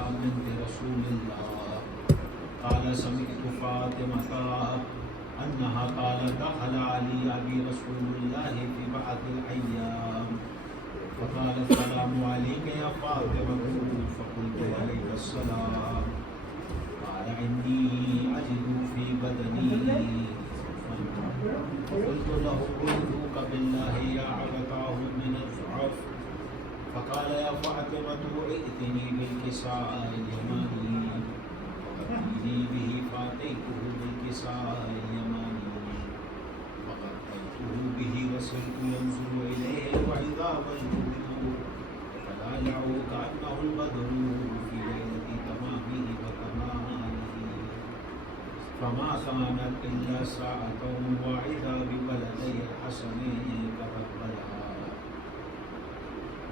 السلام بنت رسول الله قال سمعت فاطمة أنها قالت دخل علي أبي رسول الله في بعض الأيام فقال السلام عليك يا فاطمة فقلت عليك السلام قال إني أجد في بدني فقلت له أعوذك بالله يا عبتاه من الضعف فقال يا فاطمة ائتني بالكساء اليماني فأتيني به فأتيته بالكساء اليماني فغطيته به وصرت ينظر إليه وإذا وجهه فلالع كأنه البدر في ليلة تمامه وكماله فما كانت إلا ساعة واحدة ببلدي الحسنين فقبلها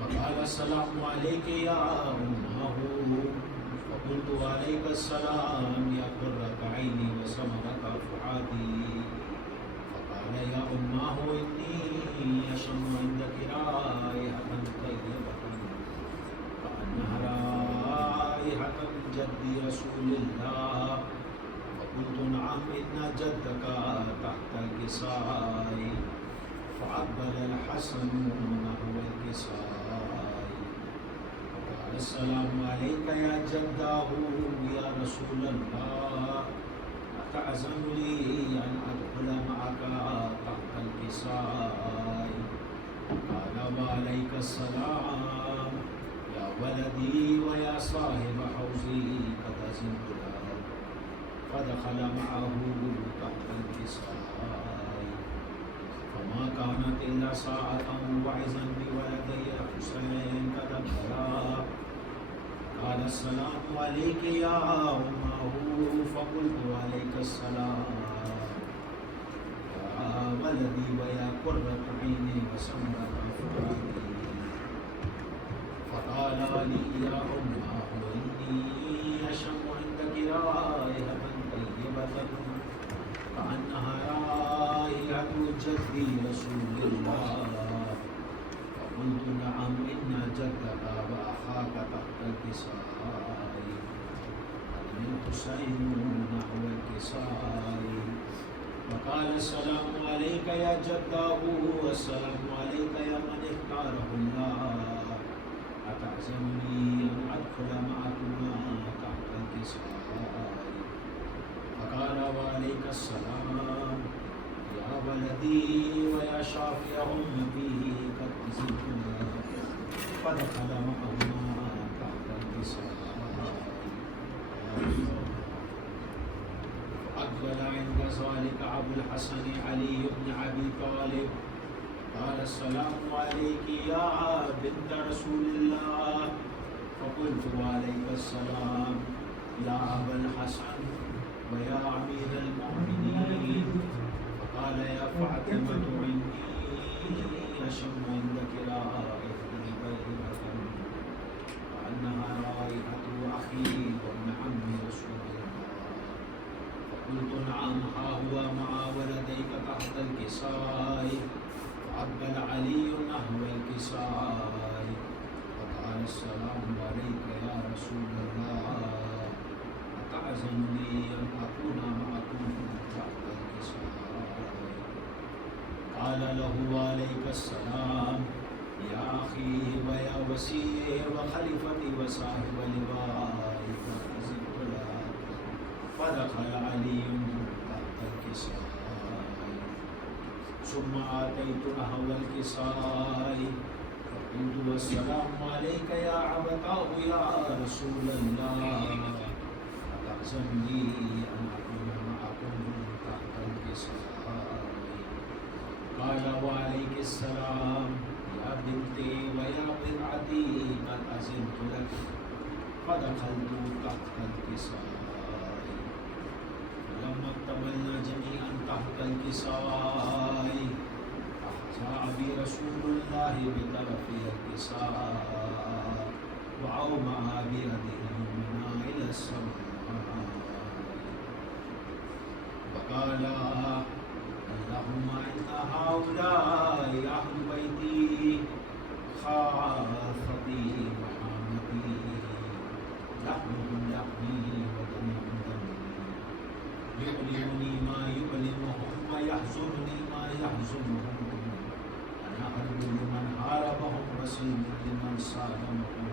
وقال السلام عليك يا أمه فقلت عليك السلام يا قرة عيني وسمرة فؤادي فقال يا أمه إني أشم عندك رائحة طيبة كأنها رائحة جد رسول الله فقلت نعم إن جدك تحت الكساء فأقبل الحسن نحو الكساء وقال السلام عليك يا جداه يا رسول الله أتأذن لي أن أدخل معك تحت الكساء قال وعليك السلام يا ولدي ويا صاحب حوزي قد أذنت لك فدخل معه تحت الكساء فما كانت إلا ساعة وعزا بولدي حسين كدبرا قال السلام عليك يا أمه فقلت عليك السلام يا ولدي ويا قرة عيني وسمرة فؤادي فقال لي يا أمه إني أشم عندك رائحة طيبة كأنها رائحة جدي رسول الله فقلت نعم إن جدك وأخاك تحت الكساء قال الحسين نحو الكساء وقال السلام عليك يا جداه والسلام عليك يا من اختاره الله أتعزمني أن أدخل معكما تحت الكساء فقال وعليك السلام يا ولدي ويا شافع أمتي قد أذنتما فدخل معهما تحت الكساء فأقبل عند ذلك أبو الحسن علي بن أبي طالب قال السلام عليك يا بنت رسول الله فقلت وعليك السلام يا أبا الحسن ويا أمير المؤمنين فقال يا فاطمة إني أشم عندك رائحة طيبة كأنها رائحة أخي وابن عم رسول الله فقلت نعم ها هو مع ولديك تحت الكساء فأقبل علي نحو الكساء فقال السلام عليك يا رسول الله أتأذن لي أن أكون معكم تحت الكساء قال له عليك السلام يا أخي ويا وسيع وخليفتي وصاحب لوائي قد أذنت لك فدخل علي تحت الكساء ثم آتيت نحو الكساء فقلت والسلام عليك يا عبتاه يا رسول الله أتأذن لي أن أكون معكم تحت الكساء قال وعليك السلام يا بنتي ويا بضعتي قد أذنت لك فدخلت تحت الكساء فلما اكتملنا جميعا تحت الكساء أخذ أبي رسول الله بطرفي الكساء وأومأ بيده اليمنى إلى السماء وقال اللهم إن هؤلاء أهل بيتي خاصتي وحامتي لهم لحمهم لحمي ودمهم دمي يؤلمني ما يؤلمهم ويحزنني ما يحزنهم أنا حرب لمن حاربهم وسلم لمن صادمهم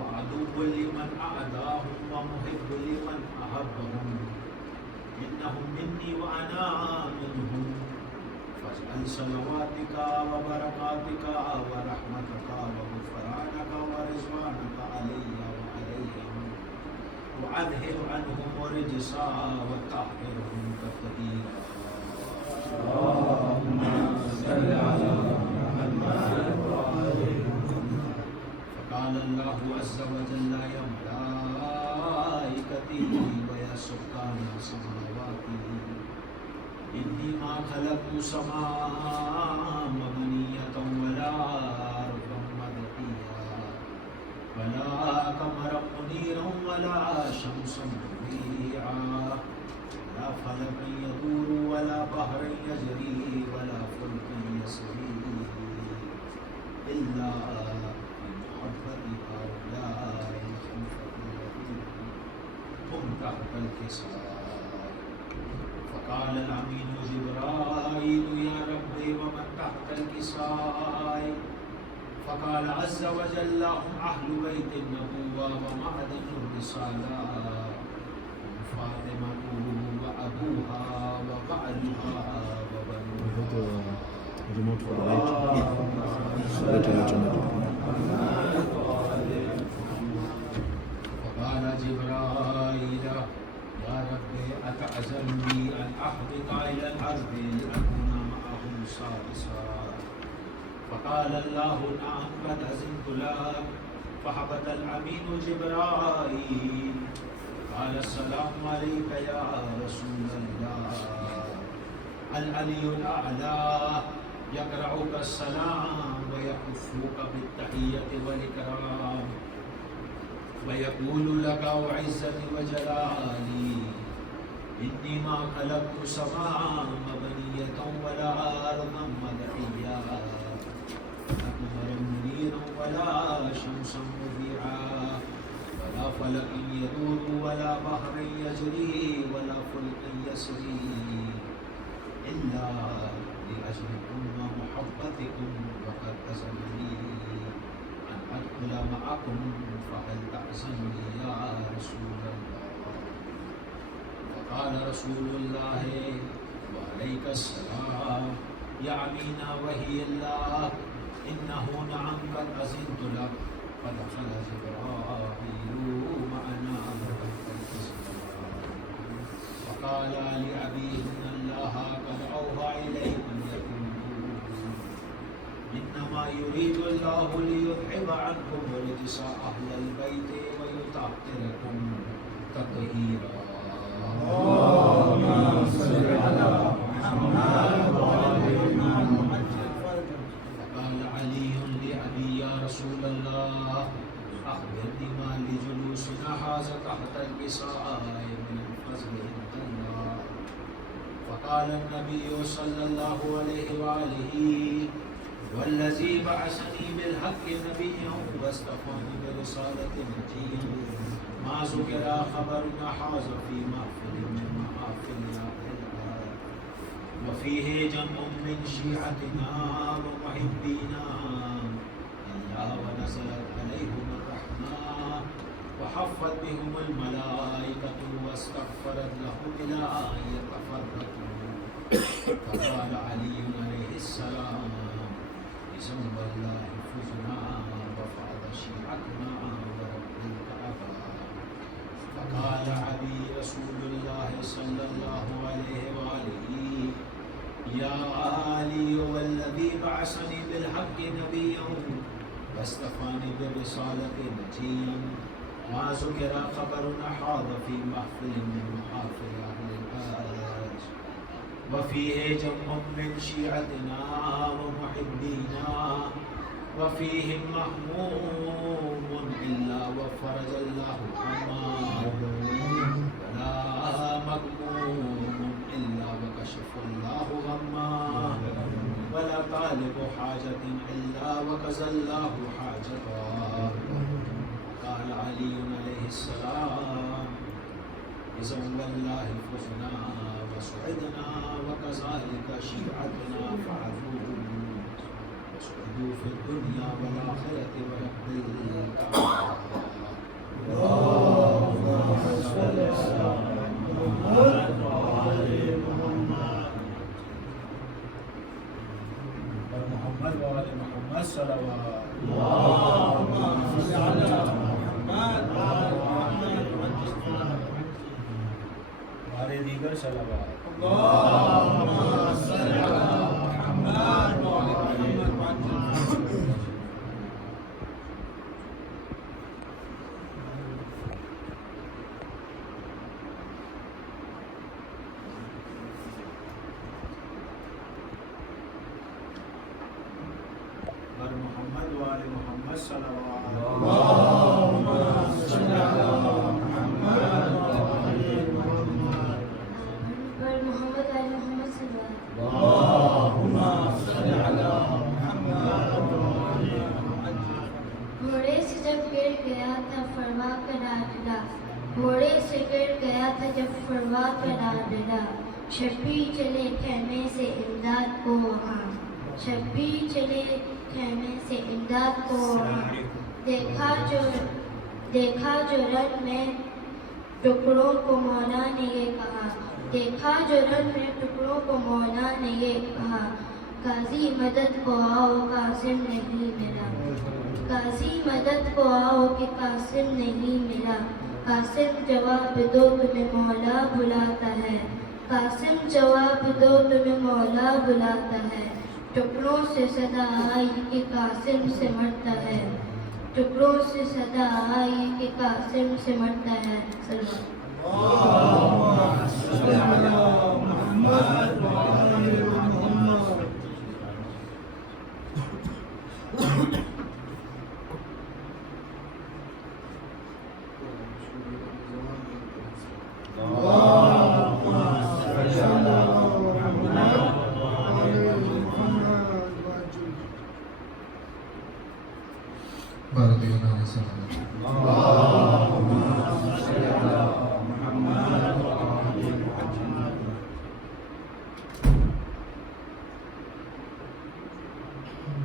وعدو لمن أعداهم ومحب لمن أحبهم إنهم مني وأنا منهم فاجعل صلواتك وبركاتك ورحمتك وغفرانك ورضوانك علي وعليهم وأذهب عنهم رجسا وطهرهم تطهيرا اللهم صل على محمد فقال الله عز وجل يا ملائكتي ويا سلطان سماواتي إني ما خلقت سماء مبنية ولا أرضا مدحيا ولا قمرا منيرا ولا شمسا مضيعا ولا فلكا يدور ولا بحرا يجري ولا فلكا يسري إلا بمحبة هؤلاء الخلفة الذين هم تحت الكساء فقال الأمين جبرائيل يا ربي ومن تحت الكساء فقال عز وجل هم أهل بيت النبوة ومعدن الرسالة هم فاطمة وأبوها وبعلها وبنوها remote for the light. فقال جبرائيل يا ربي أتعزمني أن أهبط إلى الأرض لأكون معهم سادسا فقال الله نعم قد أذنت لك فهبط الأمين جبرائيل قال السلام عليك يا رسول الله العلي الأعلى يقرأك السلام ويحثك بالتحية والإكرام ويقول لك وعزتي وجلالي إني ما خلقت سماء مبنية ولا أرضا مدحيا ولا قمرا منيرا ولا شمسا مضيعا ولا فلكا يدور ولا بحرا يجري ولا فلكا يسري إلا لأجلكم ومحبتكم وقد أذنني أن أدخل معكم فهل تأذنني يا رسول الله فقال رسول الله وعليك السلام يا أمينا وهي الله إنه نعم قد أذنت لك فدخل جبرائيل معنا فقال لأبيه إن الله قد أوحى إليكم إنما يريد الله ليذهب عنكم رجس أهل البيت ويطهركم تطهيرا اللهم صل على محمد وعلى محمد فقال علي لأبي يا رسول الله أخبرني ما لجلوسنا هذا تحت الكساء من الفضل عند الله فقال النبي صلى الله عليه وآله والذي بعثني بالحق نبيا واصطفاني برسالة نبيا ما ذكر خبر حاز في محفل من محافل الآخرة وفيه جمع من شيعتنا ومحبينا إلا ونزلت عليهم الرحمة وحفت بهم الملائكة واستغفرت لهم إلى أن يتفرقوا فقال علي عليه السلام بسم الله فزنا وفعل شيعتنا ورب الكعبة فقال علي رسول الله صلى الله عليه وآله يا علي والذي بعثني بالحق نبيا واصطفاني برسالة نجيا ما ذكر خبر أحاط في محفل من محافل أهل الحج وفيه جمع من شيعتنا ومحبينا وفيهم محموم إلا وفرج الله همه ولا مغموم إلا وكشف الله غمه ولا طالب حاجة إلا وكزى الله حاجته قال علي عليه السلام بزنب الله فزنا وسعدنا وكذلك شيعتنا فعلوه وسعدوا في الدنيا والآخرة ولبيك اللهم صل على محمد وعلى محمد محمد وعلى محمد صلوات اللهم صل على محمد وعلى محمد ہمارے دیگر صلوات اللهم صل على محمد وعلى محمد محمد وعلى محمد صلوات اللهم صل على محمد وعلى محمد محمد وعلى محمد صلوات اللهم صل على محمد وعلى محمد گھوڑے سے جب گر گیا تھا فرما کرا ڈلا گھوڑے سے گر گیا تھا جب فرما کرا ڈلا شبی چلے خیمے سے امداد کو وہاں شبی چلے خیمے سے امداد کو وہاں دیکھا جو رن میں ٹکڑوں کو مولا نے یہ کہا دیکھا جو رن میں ٹکڑوں کو مولا نے یہ کہا غازی مدد کو آؤ قاسم نہیں ملا غازی مدد کو آؤ کہ قاسم نہیں ملا قاسم جواب دو تمہیں مولا بلاتا ہے قاسم جواب دو تمہیں مولا بلاتا ہے ٹکڑوں سے صدا آئی کہ قاسم سے مرتا ہے ٹکڑوں سے صدا آئی کہ قاسم سے مرتا ہے سلام اللهم صل على محمد وعلى محمد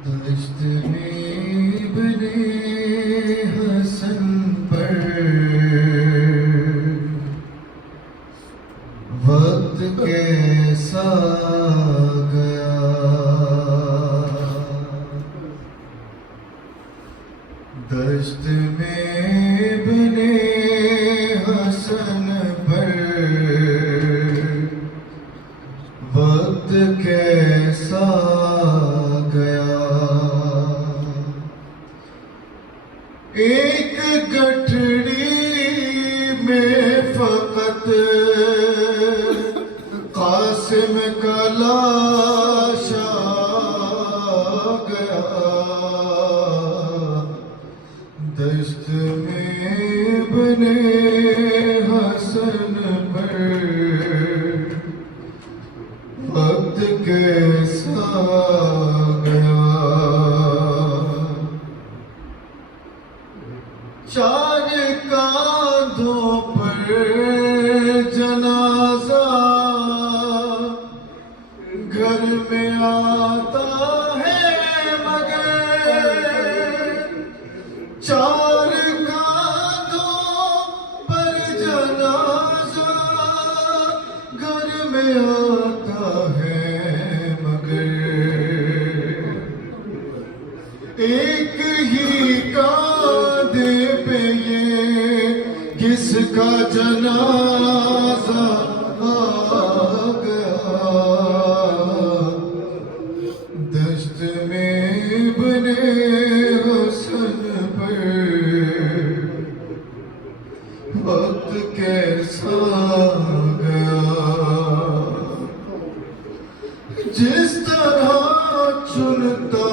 دشت میں بنے حسن پر وقت کیسا گیا دشت میں بنے حسن پر وقت کیسا گیا ایک گٹھڑی میں فقط قاسم کا لاش آ گیا دشت میں بنے حسن پر وقت کیسا گیا چار کاندھوں پر جنازہ گھر میں آتا ہے مگر چار کاندھوں پر جنازہ گھر میں آتا ہے مگر ایک ہی کاندھے پہ یہ کس کا جنازہ آ گیا دشت میں بنے حسن پر وقت کیسا گیا جس طرح چنتا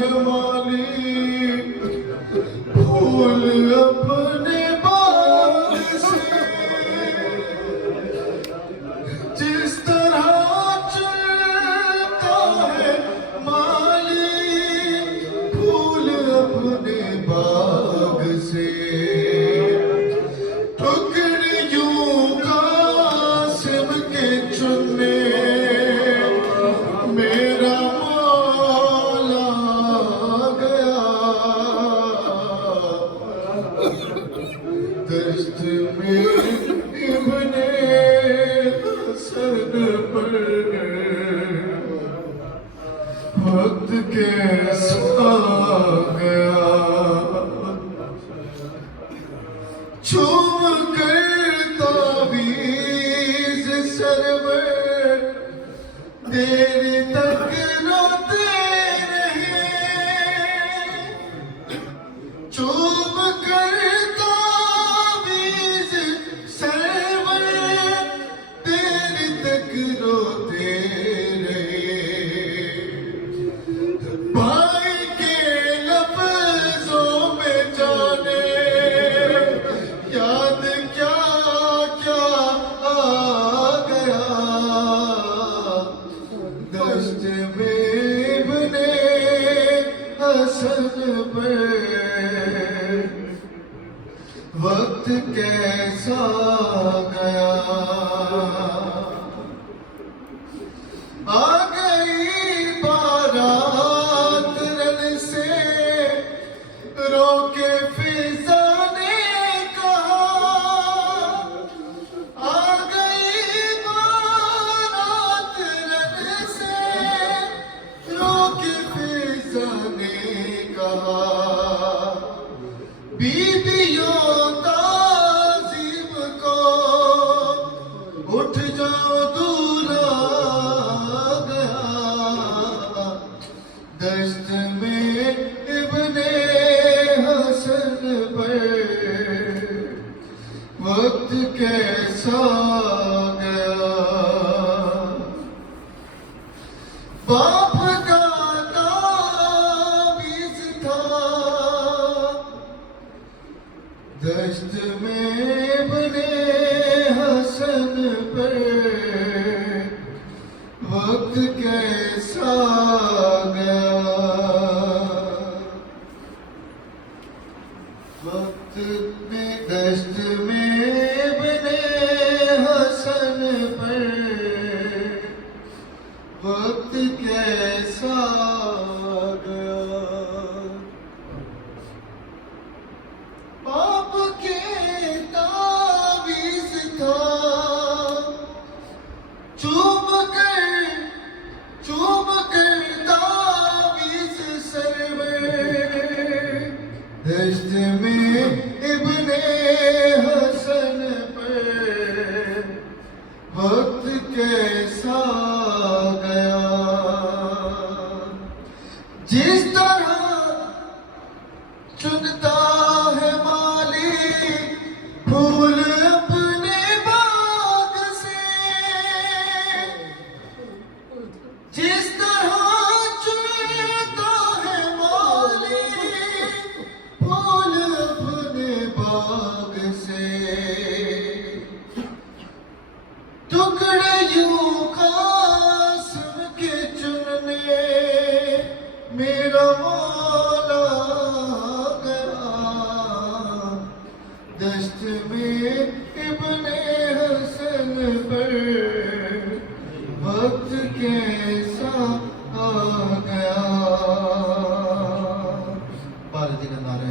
ہے مالی پھول اپنے باغ سے جس طرح چنتا ہے مالی پھول اپنے باغ سے ٹکڑیوں دشت میں ابن حسن پر وقت کیسا گیا چھوم کر تعویذ سر میں دیر تک روتے رہے چھوم کر تعویذ سر میں دیر تک روتے رہے بھائی کے لفظوں میں جانے یاد کیا کیا آ گیا دشت میں ابن حسن پر وقت کیسا گیا آ گئی بارات رن سے رو کے فضا نے کہا آ گئی بارات رن سے رو کے فضا نے کہا بیویوں تعظیم کو اٹھ جاؤ دور آ گیا دشت میں ابن حسن پر وقت کیسا گیا باپ کا تعویذ تھا دشت میں ابن حسن پر وقت کیسا گیا وقت میں دشت میں ابن حسن پر وقت کیسا گیا باپ کے تعویذ تھا چوم کر تعویذ سر میں دشت میں ابن حسن پر وقت کیسا گیا جس طرح چنتا ہے مالی پھول اپنے باغ سے جس طرح چنتا ہے مالی پھول اپنے باغ سے ٹکڑے یوں قاسم کے چننے میرا مولا گیا دشت میں ابن حسن پر وقت کیسا آ گیا والدین نعرہ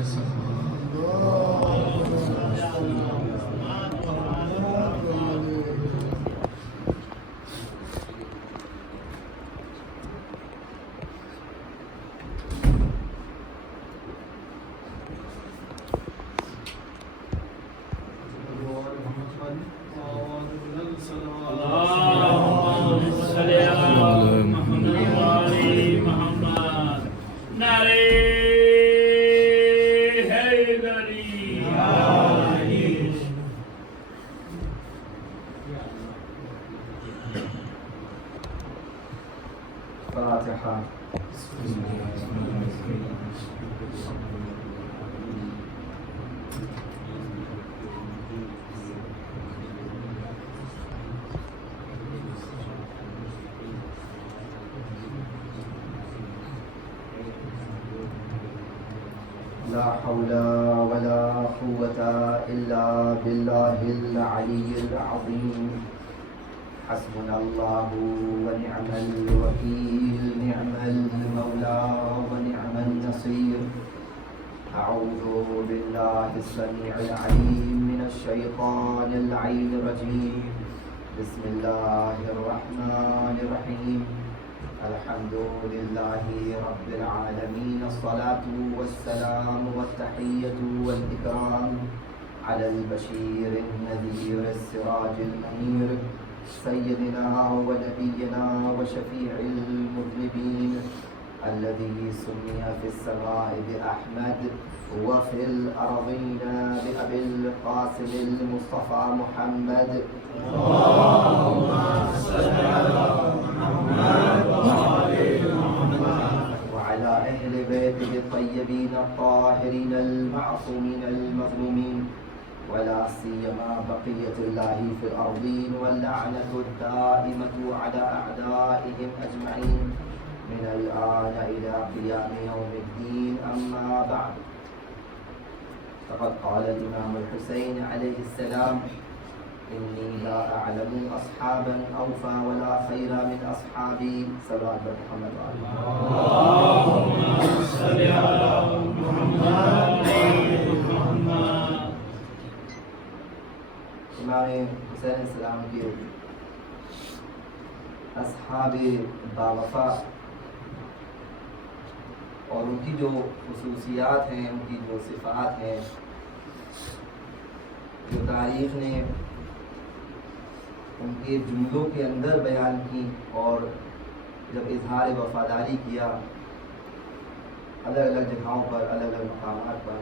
فاتحة. لا حول ولا قوة إلا بالله العلي العظيم. حسبنا الله ونعم الوكيل، نعم المولى ونعم النصير. أعوذ بالله السميع العليم من الشيطان اللعين الرجيم. بسم الله الرحمن الرحيم. الحمد لله رب العالمين. الصلاة والسلام والتحية والإكرام على البشير النذير السراج المنير سيدنا ونبينا وشفيع المذنبين الذي سمي في السماء بأحمد وفي الأرضين بأبي القاسم المصطفى محمد. اللهم صل على محمد وآل محمد وعلى أهل بيته الطيبين الطاهرين المعصومين المظلومين ولا سيما بقية الله في الأرضين واللعنة الدائمة على أعدائهم أجمعين من الآن إلى قيام يوم الدين. أما بعد، فقد قال الإمام الحسين عليه السلام: إني لا أعلم أصحابا أوفى ولا خير من أصحابي. صلوات محمد وآل اللهم صل على محمد وآل محمد. امام حسین علیہ السلام کے اصحاب باوفا اور ان کی جو خصوصیات ہیں، ان کی جو صفات ہیں، جو تاریخ نے ان کے جملوں کے اندر بیان کی اور جب اظہار وفاداری کیا الگ الگ جگہوں پر، الگ الگ مقامات پر،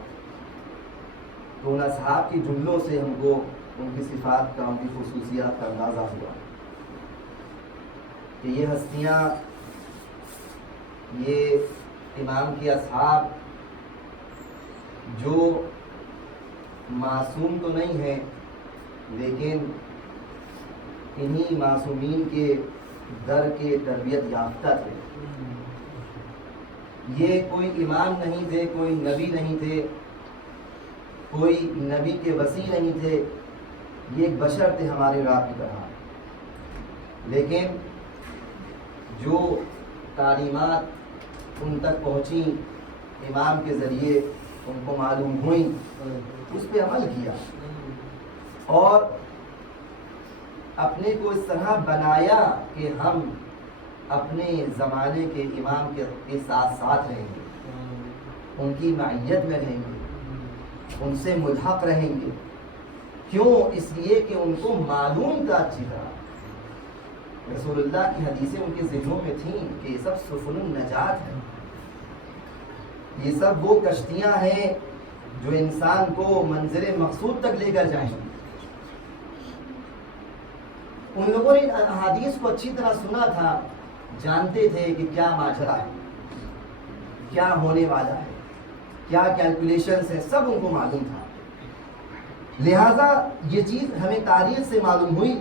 تو ان اصحاب کی جملوں سے ہم کو ان کی صفات کا، ان کی خصوصیات کا اندازہ ہوا کہ یہ ہستیاں، یہ امام کے اصحاب جو معصوم تو نہیں ہیں لیکن انہی معصومین کے در کے تربیت یافتہ تھے. یہ کوئی امام نہیں تھے، کوئی نبی نہیں تھے، کوئی نبی کے وصی نہیں تھے، یہ ایک بشر تھے ہمارے اور آپ کی طرح، لیکن جو تعلیمات ان تک پہنچی امام کے ذریعے، ان کو معلوم ہوئی، اس پہ عمل کیا اور اپنے کو اس طرح بنایا کہ ہم اپنے زمانے کے امام کے ساتھ ساتھ رہیں گے، ان کی معیت میں رہیں گے، ان سے ملحق رہیں گے. کیوں؟ اس لیے کہ ان کو معلوم تھا اچھی طرح، رسول اللہ کی حدیثیں ان کے ذہنوں میں تھیں کہ یہ سب سفن النجات ہیں، یہ سب وہ کشتیاں ہیں جو انسان کو منزل مقصود تک لے کر جائیں گی. ان لوگوں نے احادیث کو اچھی طرح سنا تھا، جانتے تھے کہ کیا ماجرا ہے، کیا ہونے والا ہے، کیا کیلکولیشنز ہیں، سب ان کو معلوم تھا. لہٰذا یہ چیز ہمیں تاریخ سے معلوم ہوئی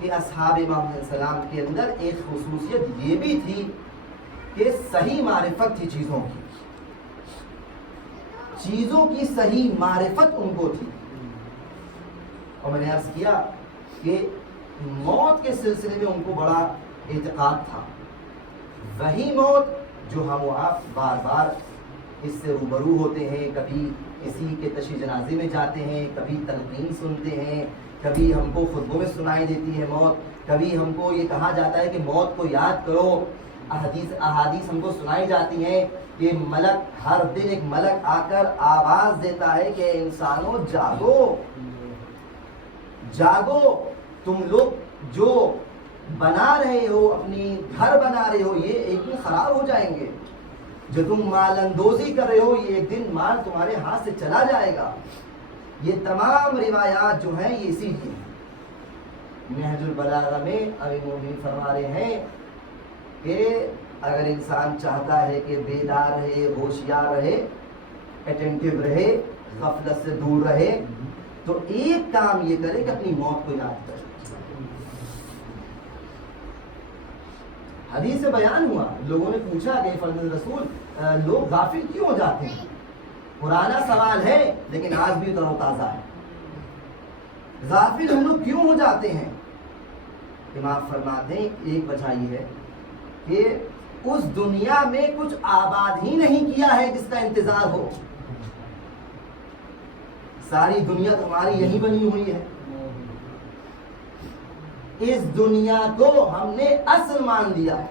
کہ اصحاب امام علیہ السلام کے اندر ایک خصوصیت یہ بھی تھی کہ صحیح معرفت تھی چیزوں کی صحیح معرفت ان کو تھی. اور میں نے عرض کیا کہ موت کے سلسلے میں ان کو بڑا اعتقاد تھا. وہی موت جو ہم و آپ بار بار اس سے روبرو ہوتے ہیں، کبھی کسی کے تشییع جنازے میں جاتے ہیں، کبھی تلقین سنتے ہیں، کبھی ہم کو خطبوں میں سنائی دیتی ہے موت، کبھی ہم کو یہ کہا جاتا ہے کہ موت کو یاد کرو. احادیث ہم کو سنائی جاتی ہیں کہ ملک ہر دن ایک ملک آ کر آواز دیتا ہے کہ انسانوں جاگو جاگو، تم لوگ جو بنا رہے ہو، اپنی گھر بنا رہے ہو، یہ ایک دن خراب ہو جائیں گے. جو تم مال اندوزی کر رہے ہو، یہ ایک دن مال تمہارے ہاتھ سے چلا جائے گا. یہ تمام روایات جو ہیں یہ اسی لیے ہیں. نہج البلاغہ میں امیر المومنین فرما رہے ہیں کہ اگر انسان چاہتا ہے کہ بیدار رہے، ہوشیار رہے، اٹینٹیو رہے، غفلت سے دور رہے، تو ایک کام یہ کرے کہ اپنی موت کو یاد کرے. حدیث سے بیان ہوا، لوگوں نے پوچھا کہ فرزند رسول لوگ غافل کیوں ہو جاتے ہیں؟ پرانا سوال ہے لیکن آج بھی تر و تازہ ہے. غافل ہم لوگ کیوں ہو جاتے ہیں؟ امام فرماتے ہیں ایک وجہ یہ ہے کہ اس دنیا میں کچھ آباد ہی نہیں کیا ہے جس کا انتظار ہو. ساری دنیا تو ہماری یہی بنی ہوئی ہے، اس دنیا کو ہم نے اصل مان لیا ہے،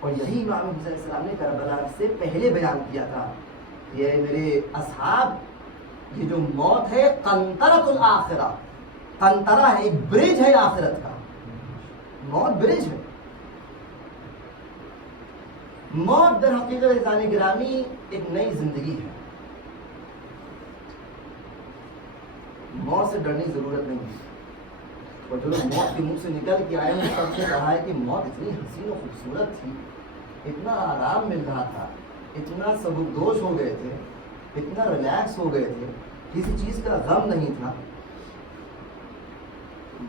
اور یہی امام حسین علیہ السلام نے کربلا سے پہلے بیان کیا تھا، یہ میرے اصحاب، یہ جو موت ہے قنطرۃ الآخرہ، قنطرہ ہے، ایک برج ہے آخرت کا، موت برج ہے۔ موت در حقیقت انسان گرامی ایک نئی زندگی ہے، موت سے ڈرنے کی ضرورت نہیں ہے، اور جو لوگ موت کے منہ سے نکل کے آئے ہیں سب سے کہا ہے کہ موت اتنی حسین و خوبصورت تھی، اتنا آرام مل رہا تھا، اتنا سبکدوش ہو گئے تھے، اتنا ریلیکس ہو گئے تھے، کسی چیز کا غم نہیں تھا۔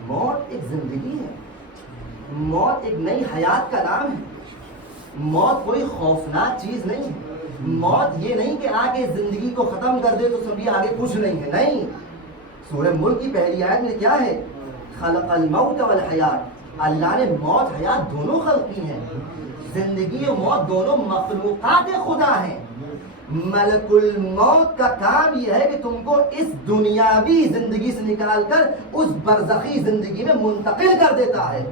موت ایک زندگی ہے، موت ایک نئی حیات کا نام ہے، موت کوئی خوفناک چیز نہیں ہے، موت یہ نہیں کہ آگے زندگی کو ختم کر دے تو سمجھیے آگے کچھ نہیں ہے، نہیں۔ سورہ ملک کی پہلی آیت میں کیا ہے؟ خلق الموت والحیات، اللہ نے موت حیات دونوں خلق کی ہیں، زندگی و موت دونوں مخلوقات خدا ہیں۔ ملک الموت کا کام یہ ہے کہ تم کو اس دنیاوی زندگی سے نکال کر اس برزخی زندگی میں منتقل کر دیتا ہے۔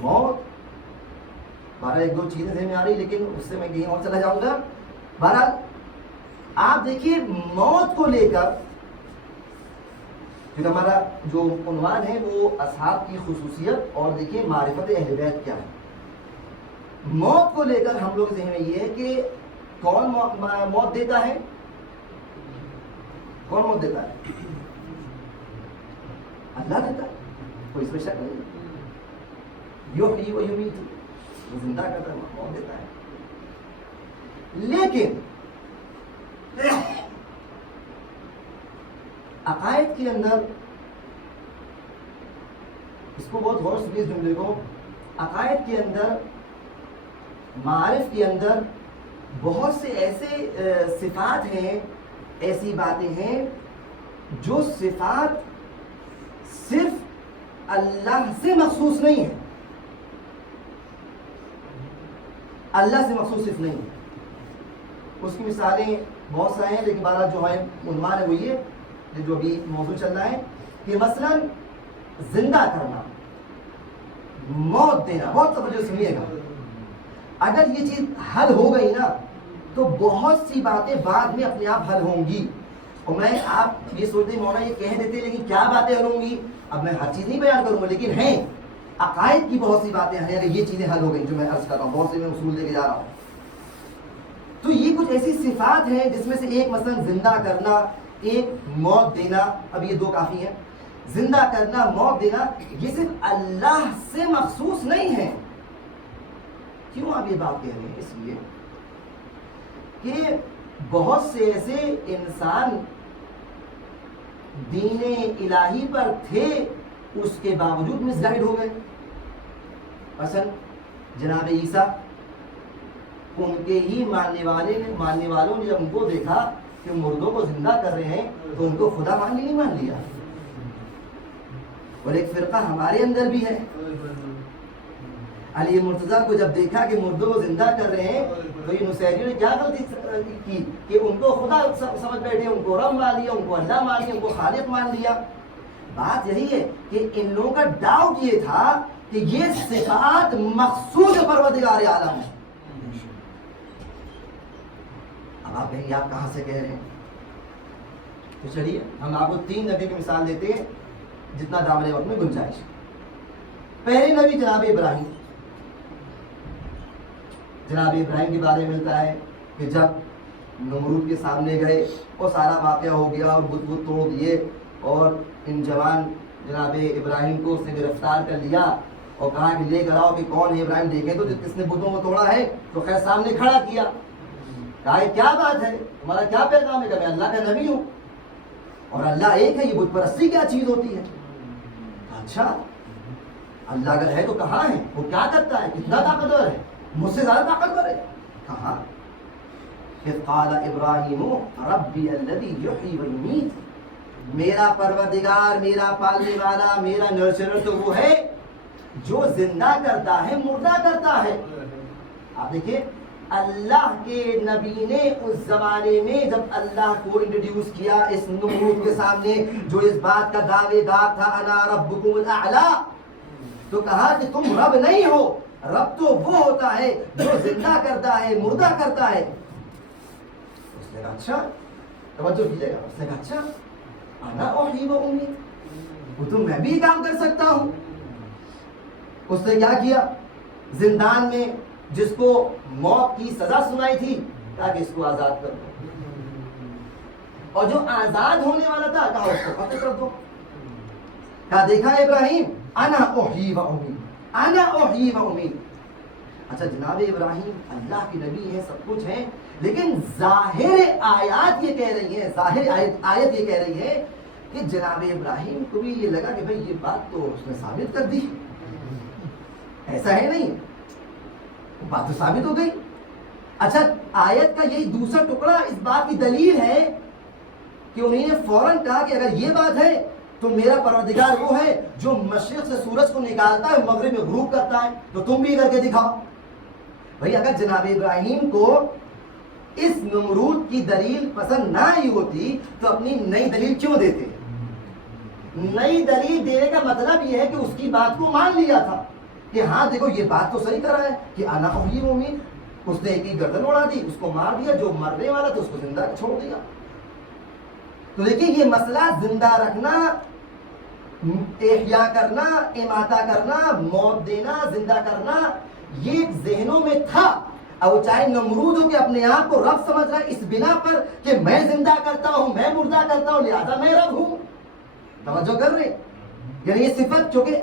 موت، بہرحال ایک دو چیزیں ذہن میں آ رہی لیکن اس سے میں کہیں اور چلا جاؤں گا۔ بہرحال آپ دیکھیے موت کو لے کر پھر ہمارا جو عنوان ہے وہ اصحاب کی خصوصیت اور دیکھیے معرفت اہل بیت کیا ہے۔ موت کو لے کر ہم لوگ ذہن میں یہ ہے کہ کون موت دیتا ہے؟ کون موت دیتا ہے؟ اللہ دیتا ہے، کوئی اس میں شک نہیں۔ یحیی و یمیت، وہ زندہ کرتا ہے، موت دیتا ہے۔ لیکن عقائد کے اندر اس کو بہت غور سے جملے کو، عقائد کے اندر، معارف کے اندر بہت سے ایسے صفات ہیں، ایسی باتیں ہیں جو صفات صرف اللہ سے مخصوص نہیں ہے، اللہ سے مخصوص صرف نہیں ہے۔ اس کی مثالیں بہت سارے ہیں لیکن بارہ جو ہے عنوان ہے وہ یہ جو ابھی موضوع چل رہا ہے کہ مثلا زندہ کرنا، موت دینا، بہت توجہ سنیے گا، اگر یہ چیز حل ہو گئی نا تو بہت سی باتیں بعد میں اپنے آپ حل ہوں گی۔ اور میں آپ یہ سوچتے ہیں مولانا یہ کہہ دیتے لیکن کیا باتیں حل ہوں گی، اب میں ہر چیز نہیں بیان کروں گا لیکن ہیں عقائد کی بہت سی باتیں ہیں، اگر یہ چیزیں حل ہو گئی جو میں عرض کر رہا ہوں، بہت سے میں اصول دے کے جا رہا ہوں، تو یہ کچھ ایسی صفات ہیں جس میں سے ایک مثلا زندہ کرنا، ایک موت دینا، اب یہ دو کافی ہیں۔ زندہ کرنا، موت دینا، یہ صرف اللہ سے مخصوص نہیں ہے۔ کیوں آپ یہ بات کہہ رہے ہیں؟ اس لیے کہ بہت سے ایسے انسان دین الہی پر تھے اس کے باوجود مس گائیڈ ہو گئے۔ مثلا جناب عیسیٰ، ان کے ہی ماننے والوں نے جب ان کو دیکھا کہ مردوں کو زندہ کر رہے ہیں تو ان کو خدا مان لیا۔ اور ایک فرقہ ہمارے اندر بھی ہے، علی مرتضیٰ کو جب دیکھا کہ مردوں کو زندہ کر رہے ہیں تو یہ نصیریوں نے کیا غلطی کی کہ ان کو خدا سمجھ بیٹھے، ان کو رب مان لیا، ان کو اللہ مان لیا، ان کو خالق مان لیا۔ بات یہی ہے کہ ان لوگوں کا ڈاؤٹ یہ تھا کہ یہ صفات مخصوص پروردگار عالم ہے۔ اب آپ کہیں آپ کہاں سے کہہ رہے ہیں؟ تو چلیے ہم آپ کو 3 نبی کی مثال دیتے ہیں جتنا دامن وقت میں گنجائش۔ پہلے نبی جناب ابراہیم، جناب ابراہیم کے بارے میں ملتا ہے کہ جب نمرود کے سامنے گئے وہ سارا واقعہ ہو گیا اور بت توڑ دیے، اور ان جوان جناب ابراہیم کو اس نے گرفتار کر لیا اور کہا کہ لے کر آؤ کہ کون ہے ابراہیم، دیکھیں تو کس نے بتوں کو توڑا ہے، تو خیر سامنے کھڑا کیا، کہا کیا بات ہے، تمہارا کیا پیغام ہے؟ کہ میں اللہ کا نبی ہوں اور اللہ ایک ہے، یہ بت پرستی کیا چیز ہوتی ہے؟ اچھا اللہ اگر ہے تو کہاں ہے، وہ کیا کرتا ہے، کتنا طاقتور ہے، مجھ سے زیادہ طاقتور ہے؟ کہاں؟ اذ قال ابراہیم ربی الذی یحیی و یمیت، میرا پروردگار، میرا پالنے والا، میرا نرچرر تو وہ ہے جو زندہ کرتا ہے، مردہ کرتا ہے۔ آپ دیکھیے اللہ کے نبی نے اس زمانے میں جب اللہ کو انٹروڈیوس کیا اس نمرود کے سامنے جو اس بات کا دعوے دار تھا انا ربکم الاعلی، تو کہا کہ تم رب نہیں ہو، رب تو وہ ہوتا ہے جو زندہ کرتا ہے، مردہ کرتا ہے۔ اس نے کہا اچھا، توجہ کیجیے گا، اس نے کہا اچھا انا احیی و امیت، وہ تو میں بھی کام کر سکتا ہوں۔ اس نے کیا کیا؟ زندان میں جس کو موت کی سزا سنائی تھی کہا کہ اس کو آزاد کر دو، اور جو آزاد ہونے والا تھا کہا اس کو قتل کر دو۔ کہا دیکھا ابراہیم انا احیی و امیت، انا احیی و امیت۔ اچھا جناب ابراہیم اللہ کے نبی ہیں، سب کچھ ہیں، لیکن ظاہر آیات یہ کہہ رہی ہیں، ظاہر آیت یہ کہہ رہی ہے کہ جناب ابراہیم کو بھی یہ لگا کہ بھئی یہ بات تو اس نے ثابت کر دی، ایسا ہے نہیں، بات تو ثابت ہو گئی۔ اچھا آیت کا یہی دوسرا ٹکڑا اس بات کی دلیل ہے کہ انہیں نے فوراً کہا کہ اگر یہ بات ہے تو میرا پروردگار وہ ہے جو مشرق سے سورج کو نکالتا ہے مغرب میں غروب کرتا ہے، تو تم بھی کر کے دکھاؤ۔ بھئی اگر جناب ابراہیم کو اس نمرود کی دلیل پسند نہ آئی ہوتی تو اپنی نئی دلیل کیوں دیتے؟ نئی دلیل دینے کا مطلب یہ ہے کہ اس کی بات کو مان لیا تھا کہ ہاں دیکھو یہ بات تو صحیح کر رہا ہے کہ انا احیی و امیت۔ اس نے ایک ہی گردن اڑا دی، اس کو مار دیا، جو مرنے والا تھا اس کو زندہ چھوڑ دیا۔ تو دیکھیں یہ مسئلہ زندہ رکھنا، احیا کرنا، اماتہ کرنا، موت دینا، زندہ کرنا، یہ ایک ذہنوں میں تھا، اور وہ چاہے نمرود ہو کہ اپنے آپ کو رب سمجھ رہا ہے اس بنا پر کہ میں زندہ کرتا ہوں، میں مردہ کرتا ہوں، لہذا میں رب ہوں۔ توجہ کر رہے؟ یعنی یہ صفت جو کہ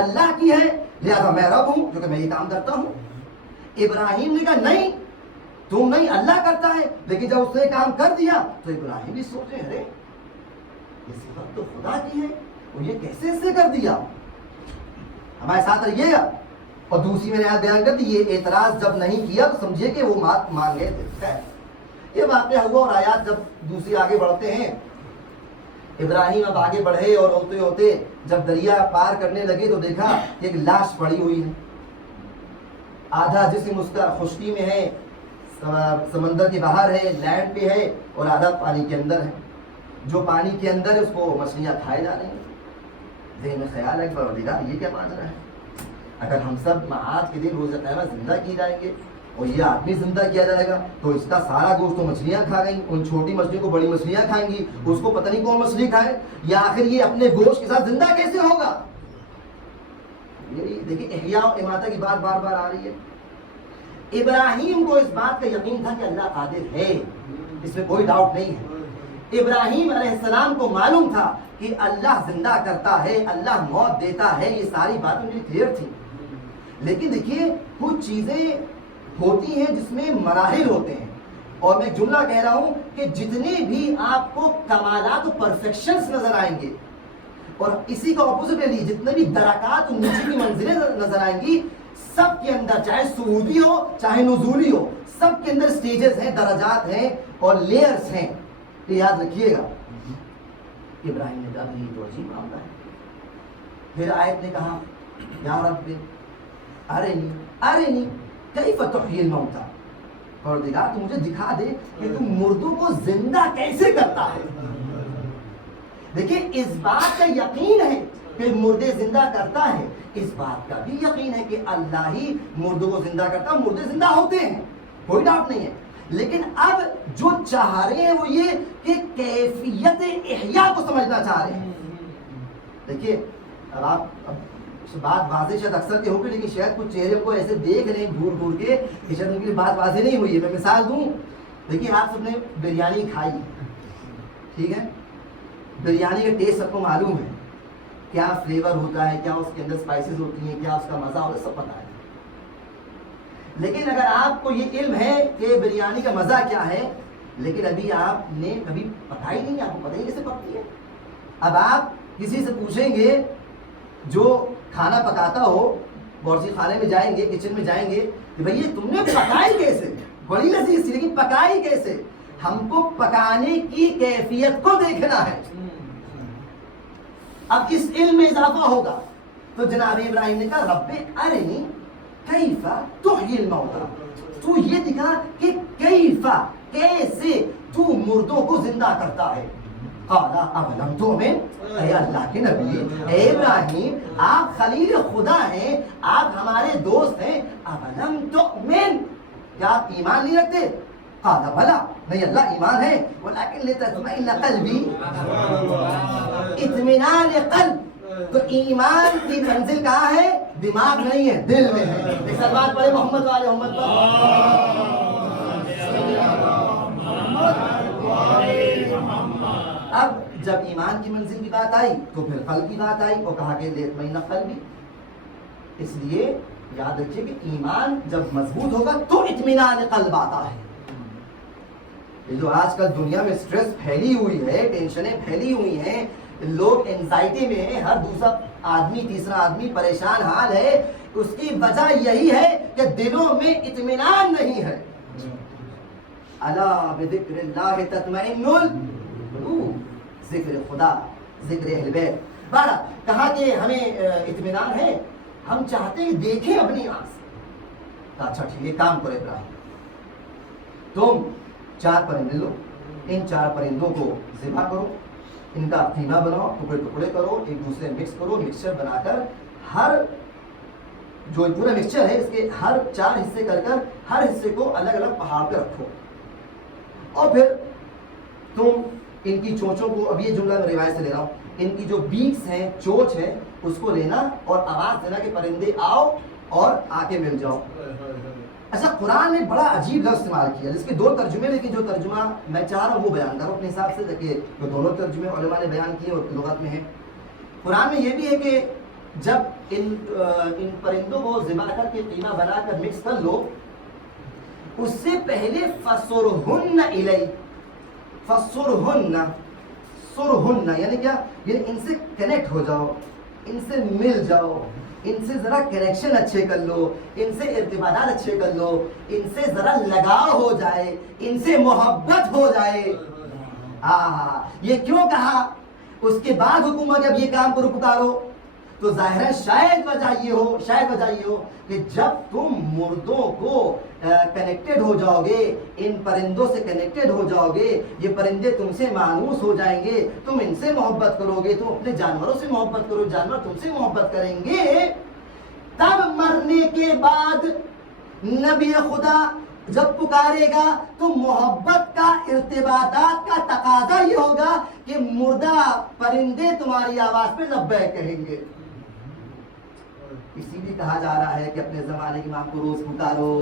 اللہ کی ہے، لہذا میں رب ہوں جو کہ میں یہ کام کرتا ہوں۔ ابراہیم نے کہا نہیں، تم نہیں، اللہ کرتا ہے، لیکن جب اس نے کام کر دیا تو ابراہیم بھی سوچے ارے یہ صفت تو خدا کی ہے، اور یہ کیسے اس نے کر دیا؟ ہمارے ساتھ رہیے گا۔ اور دوسری میں نے آیت بیان کر دی، یہ اعتراض جب نہیں کیا تو سمجھے کہ وہ بات مان گئے تھے۔ یہ واقعہ ہوا، اور آیات جب دوسری آگے بڑھتے ہیں، ابراہیم اب آگے بڑھے اور ہوتے ہوتے جب دریا پار کرنے لگے تو دیکھا کہ ایک لاش پڑی ہوئی ہے، آدھا جسم اس کا خشکی میں ہے، سمندر کے باہر ہے، لینڈ پہ ہے، اور آدھا پانی کے اندر ہے۔ جو پانی کے اندر ہے اس کو مچھلیاں کھائے جا رہی ہیں۔ ذہن میں خیال ہے کہ پروردگار یہ کیا ماجرا ہے؟ اگر ہم سب معاد کے دن روز قیامت زندہ کیے جائیں گے اور یہ آدمی زندہ کیا جائے گا تو اس کا سارا گوشت تو مچھلیاں کھا گئیں، ان چھوٹی مچھلیوں کو بڑی مچھلیاں کھائیں گی، اس کو پتہ نہیں کون مچھلی کھائے، یا آخر یہ اپنے گوشت کے ساتھ زندہ کیسے ہوگا؟ دیکھیں احیاء و اماتہ کی بات بار بار آ رہی ہے۔ ابراہیم کو اس بات کا یقین تھا کہ اللہ قادر ہے، اس میں کوئی ڈاؤٹ نہیں ہے۔ ابراہیم علیہ السلام کو معلوم تھا کہ اللہ زندہ کرتا ہے، اللہ موت دیتا ہے، یہ ساری باتیں مجھے کلیئر تھی۔ لیکن دیکھیے کچھ چیزیں ہوتی ہیں جس میں مراحل ہوتے ہیں، اور میں جملہ کہہ رہا ہوں کہ جتنے بھی آپ کو کمالات و پرفیکشنز نظر آئیں گے، اور اسی کا اپوزٹ جتنے بھی درکات و نیچے کی منزلیں نظر آئیں گی، سب کے اندر چاہے صعودی ہو چاہے نزولی ہو، سب کے اندر سٹیجز ہیں، درجات ہیں اور لیئرز ہیں، یہ یاد رکھیے گا۔ ابراہیم نے کہا یہ تو عجیب معاملہ ہے۔ پھر آیت نے کہا یا رب ارنی کیف تحیی الموتى، پروردگار تو مجھے دکھا دے کہ تم مردوں کو زندہ کیسے کرتا ہے۔ دیکھیں اس بات کا یقین ہے کہ مردے زندہ کرتا ہے، اس بات کا بھی یقین ہے کہ اللہ ہی مردوں کو زندہ کرتا ہے، مردے زندہ ہوتے ہیں، کوئی ڈاؤٹ نہیں ہے۔ لیکن اب جو چاہ رہے ہیں وہ یہ کہ کیفیت احیاء کو سمجھنا چاہ رہے ہیں۔ دیکھیے اب آپ بات واضح شاید اکثر کے ہوگی، لیکن شاید کچھ چہرے کو ایسے دیکھ رہے ہیں گھور گھور کے کہ شاید ان کی بات واضح نہیں ہوئی ہے۔ میں مثال دوں، دیکھیے آپ سب نے بریانی کھائی، ٹھیک ہے، بریانی کا ٹیسٹ سب کو معلوم ہے، کیا فلیور ہوتا ہے، کیا اس کے اندر اسپائسز ہوتی ہیں، کیا اس کا مزہ ہوتا ہے، سب پتہ ہے۔ لیکن اگر آپ کو یہ علم ہے کہ بریانی کا مزہ کیا ہے، لیکن ابھی آپ نے کبھی پکا ہی نہیں، آپ کو پتہ ہی کیسے پکتی ہے۔ اب آپ کسی سے پوچھیں گے جو کھانا پکاتا ہو، بورسی خانے میں جائیں گے، کچن میں جائیں گے کہ بھئی یہ تم نے پکائی کیسے، بڑی لذیذ تھی لیکن پکائی کیسے؟ ہم کو پکانے کی کیفیت کو دیکھنا ہے۔ اب اس علم میں اضافہ ہوگا تو جناب ابراہیم نے کہا رب ارنی کیف تحیی الموتى، تو یہ دکھا کہ کیفا کیسے تو مردوں کو زندہ کرتا ہے. قال اولم تؤمن، اے اللہ کے نبی، اے ابراہیم آپ خلیل خدا ہیں، آپ ہمارے دوست ہیں، اولم تؤمن، کیا آپ ایمان نہیں رکھتے؟ قال بلا، نہیں اللہ ایمان ہے، ولکن لتطمئن قلبی، اطمینان قلب. تو ایمان کی منزل کہاں ہے؟ دماغ نہیں ہے، دل میں ہے. ایک سلوات پڑھے محمد والے محمد پر. اب جب ایمان کی منزل کی بات آئی تو پھر قلب کی بات آئی اور کہا کہ لطمئن قلبی. اس لیے یاد رکھیے کہ ایمان جب مضبوط ہوگا تو اطمینان قلب آتا ہے. یہ جو آج کل دنیا میں سٹریس پھیلی ہوئی ہے، ٹینشنیں پھیلی ہوئی ہیں، لوگ اینزائٹی میں ہیں، ہر دوسرا آدمی تیسرا آدمی پریشان حال ہے، اس کی وجہ یہی ہے کہ دلوں میں اطمینان نہیں ہے. الا بذکر اللہ تطمئن القلوب، ذکر خدا، ذکر اہل بیت. بارہ کہا کہ ہمیں اطمینان ہے، ہم چاہتے ہیں دیکھیں اپنی آنکھ سے. اچھا ٹھیک ہے، کام کرو ابراہیم، تم 4 پرندے لو، ان 4 پرندوں کو ذبح کرو، ان کا قیمہ بناؤ، ٹکڑے ٹکڑے کرو، ایک دوسرے مکس کرو، مکسچر بنا کر ہر جو پورا مکسچر ہے اس کے ہر 4 حصے کر کر ہر حصے کو الگ الگ پہاڑ پہ رکھو. اور پھر تم ان کی چونچوں کو، اب یہ جملہ میں روایت سے لے رہا ہوں، ان کی جو بیکس ہیں، چونچ ہے، اس کو لینا اور آواز دینا کہ پرندے آؤ اور آ کے مل جاؤ. اچھا قرآن نے بڑا عجیب لفظ استعمال کیا جس کے 2 ترجمے، لیکن جو ترجمہ میں چاہ رہا ہوں وہ بیان کروں اپنے حساب سے، دیکھیے جو دونوں ترجمے علماء نے بیان کیے اور لغت میں ہیں. قرآن میں یہ بھی ہے کہ جب ان پرندوں کو ذبح کر کے قیمہ بنا کر مکس کر لو، اس سے پہلے فَصُرْهُنَّ إِلَيْهِ، فَصُرْهُنَّ، سُرْهُنَّ یعنی کیا؟ یعنی ان سے کنیکٹ ہو جاؤ، ان سے مل جاؤ، ان سے ذرا کنیکشن اچھے کر لو، ان سے ارتباطات اچھے کر لو، ان سے ذرا لگاؤ ہو جائے، ان سے محبت ہو جائے. یہ کیوں کہا؟ اس کے بعد حکومت جب یہ کام کرو پکارو تو ظاہر ہے شاید وجہ یہ ہو کہ جب تم مردوں کو کنیکٹڈ ہو جاؤ گے، ان پرندوں سے کنیکٹڈ ہو جاؤ گے، یہ پرندے تم سے مانوس ہو جائیں گے، تم ان سے محبت کرو گے، تم اپنے جانوروں سے محبت کرو، جانور تم سے محبت کریں گے، تب مرنے کے بعد نبی خدا جب پکارے گا تو محبت کا، ارتباطات کا تقاضا یہ ہوگا کہ مردہ پرندے تمہاری آواز پہ لبیک کہیں گے. اسی لیے کہا جا رہا ہے کہ اپنے زمانے کے امام کو روز پکارو،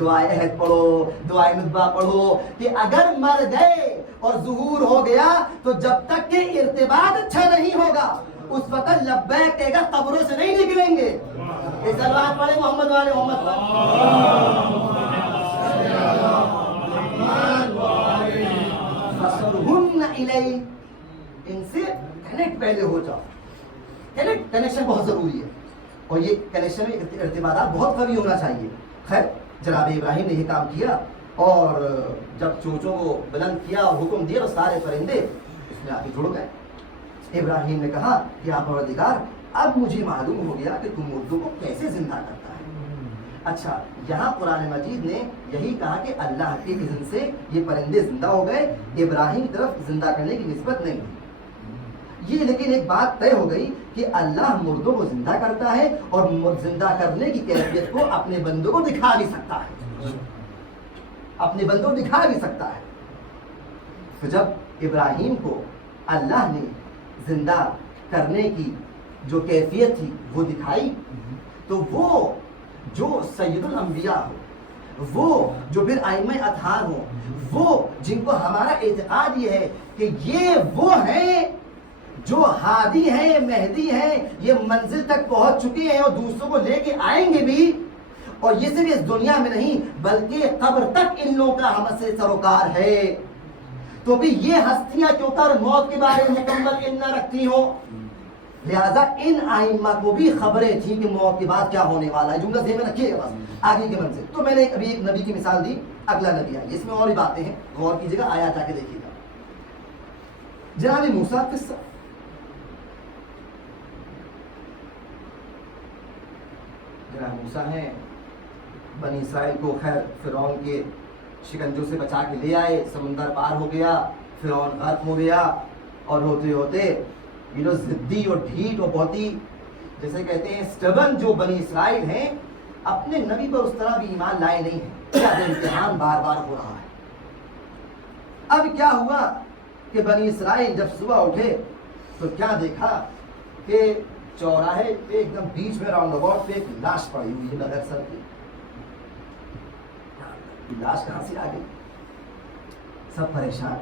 دعائے عہد پڑھو، دعائے ندبہ پڑھو، کہ اگر مر گئے اور ظہور ہو گیا تو جب تک کہ ارتباط اچھا نہیں ہوگا اس وقت لبیک کہے گا، قبروں سے نہیں نکلیں گے. یہ سلوات پڑھے محمد والے محمد فَصُرْهُنَّ إِلَيْهِ، ان سے کنیکٹ پہلے ہو جاؤ. کنیکشن بہت ضروری ہے اور یہ کنیکشن میں ارتباطات بہت قوی ہونا چاہیے. خیر جناب ابراہیم نے یہ کام کیا اور جب چونچوں کو بلند کیا اور حکم دیا تو سارے پرندے اس میں آ کے جڑ گئے. ابراہیم نے کہا کہ آپ پروردگار اب مجھے معلوم ہو گیا کہ تم مردوں کو کیسے زندہ کرتا ہے. اچھا یہاں قرآن مجید نے یہی کہا کہ اللہ کے اذن سے یہ پرندے زندہ ہو گئے، ابراہیم کی طرف زندہ کرنے کی نسبت نہیں دی. یہ لیکن ایک بات طے ہو گئی کہ اللہ مردوں کو زندہ کرتا ہے اور زندہ کرنے کی کیفیت کو اپنے بندوں کو دکھا بھی سکتا ہے، اپنے بندوں کو دکھا بھی سکتا ہے. تو جب ابراہیم کو اللہ نے زندہ کرنے کی جو کیفیت تھی وہ دکھائی تو وہ جو سید الانبیاء ہو، وہ جو پھر ائمہ اطہار ہو، وہ جن کو ہمارا اعتقاد یہ ہے کہ یہ وہ ہیں جو ہادی ہیں، مہدی ہیں، یہ منزل تک پہنچ چکے ہیں اور دوسروں کو لے کے آئیں گے بھی، اور یہ صرف اس دنیا میں نہیں بلکہ قبر تک ان لوگوں کا ہم سے سروکار ہے. تو بھی یہ ہستیاں کیوں کر موت کے بارے میں مکمل علم نہ رکھتی ہوں، لہذا ان ائمہ کو بھی خبریں تھیں کہ موت کے بعد کیا ہونے والا ہے. جملہ ذہن میں رکھیے گا بس آگے کے منزل. تو میں نے ابھی ایک نبی کی مثال دی، اگلا نبی آئی، اس میں اور بھی باتیں ہیں، غور کیجیے گا، آیات آ کے دیکھیے گا. جناب موسیٰ قصہ، جناب موسیٰ ہیں بنی اسرائیل کو خیر فرعون کے شکنجوں سے بچا کے لے آئے، سمندر پار ہو گیا، فرعون غرق ہو گیا، اور ہوتے ہوتے ضدی اور ڈھیٹ اور بہت ہی جیسے کہتے ہیں سٹبن جو بنی اسرائیل ہیں، اپنے نبی پر اس طرح بھی ایمان لائے نہیں ہیں، کیا امتحان بار بار ہو رہا ہے۔ اب کیا ہوا کہ بنی اسرائیل جب صبح اٹھے تو کیا دیکھا کہ چوراہے پہ ایک دم بیچ میں راؤنڈ اباؤٹ پہ ایک لاش پڑی ہوئی ہے بغیر سر کی۔ لاش کہاں سے آ گئی؟ سب پریشان،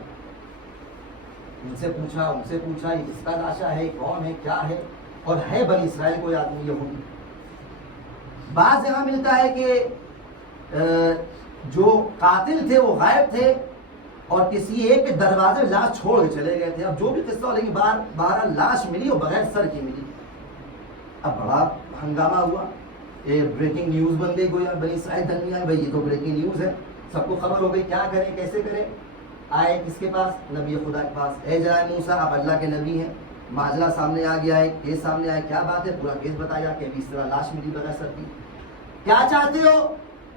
ان سے پوچھا یہ کس کا لاشا ہے، کون ہے، کیا ہے، اور ہے بنی اسرائیل کوئی آدمی یہودی۔ بعض جگہ ملتا ہے کہ جو قاتل تھے وہ غائب تھے اور کسی ایک کے دروازے میں لاش چھوڑ کے چلے گئے تھے۔ اب جو بھی قصہ ہو، لیکن بہرحال لاش ملی اور بغیر سر کی ملی۔ اب بڑا ہنگامہ ہوا، یہ بریکنگ نیوز بن گئی گویا بنی اسرائیل درمیان، بھائی یہ تو بریکنگ نیوز ہے، سب کو خبر ہو گئی، کیا کریں کیسے کریں۔ آئے کس کے پاس؟ نبی خدا کے پاس، اے جناب موسیٰ آپ اللہ کے نبی ہیں، ماجرا سامنے آ گیا ہے، کیس سامنے آیا، کیا بات ہے؟ پورا کیس بتایا کہ ابھی اس طرح لاش ملی بغیر سر کی، کیا چاہتے ہو؟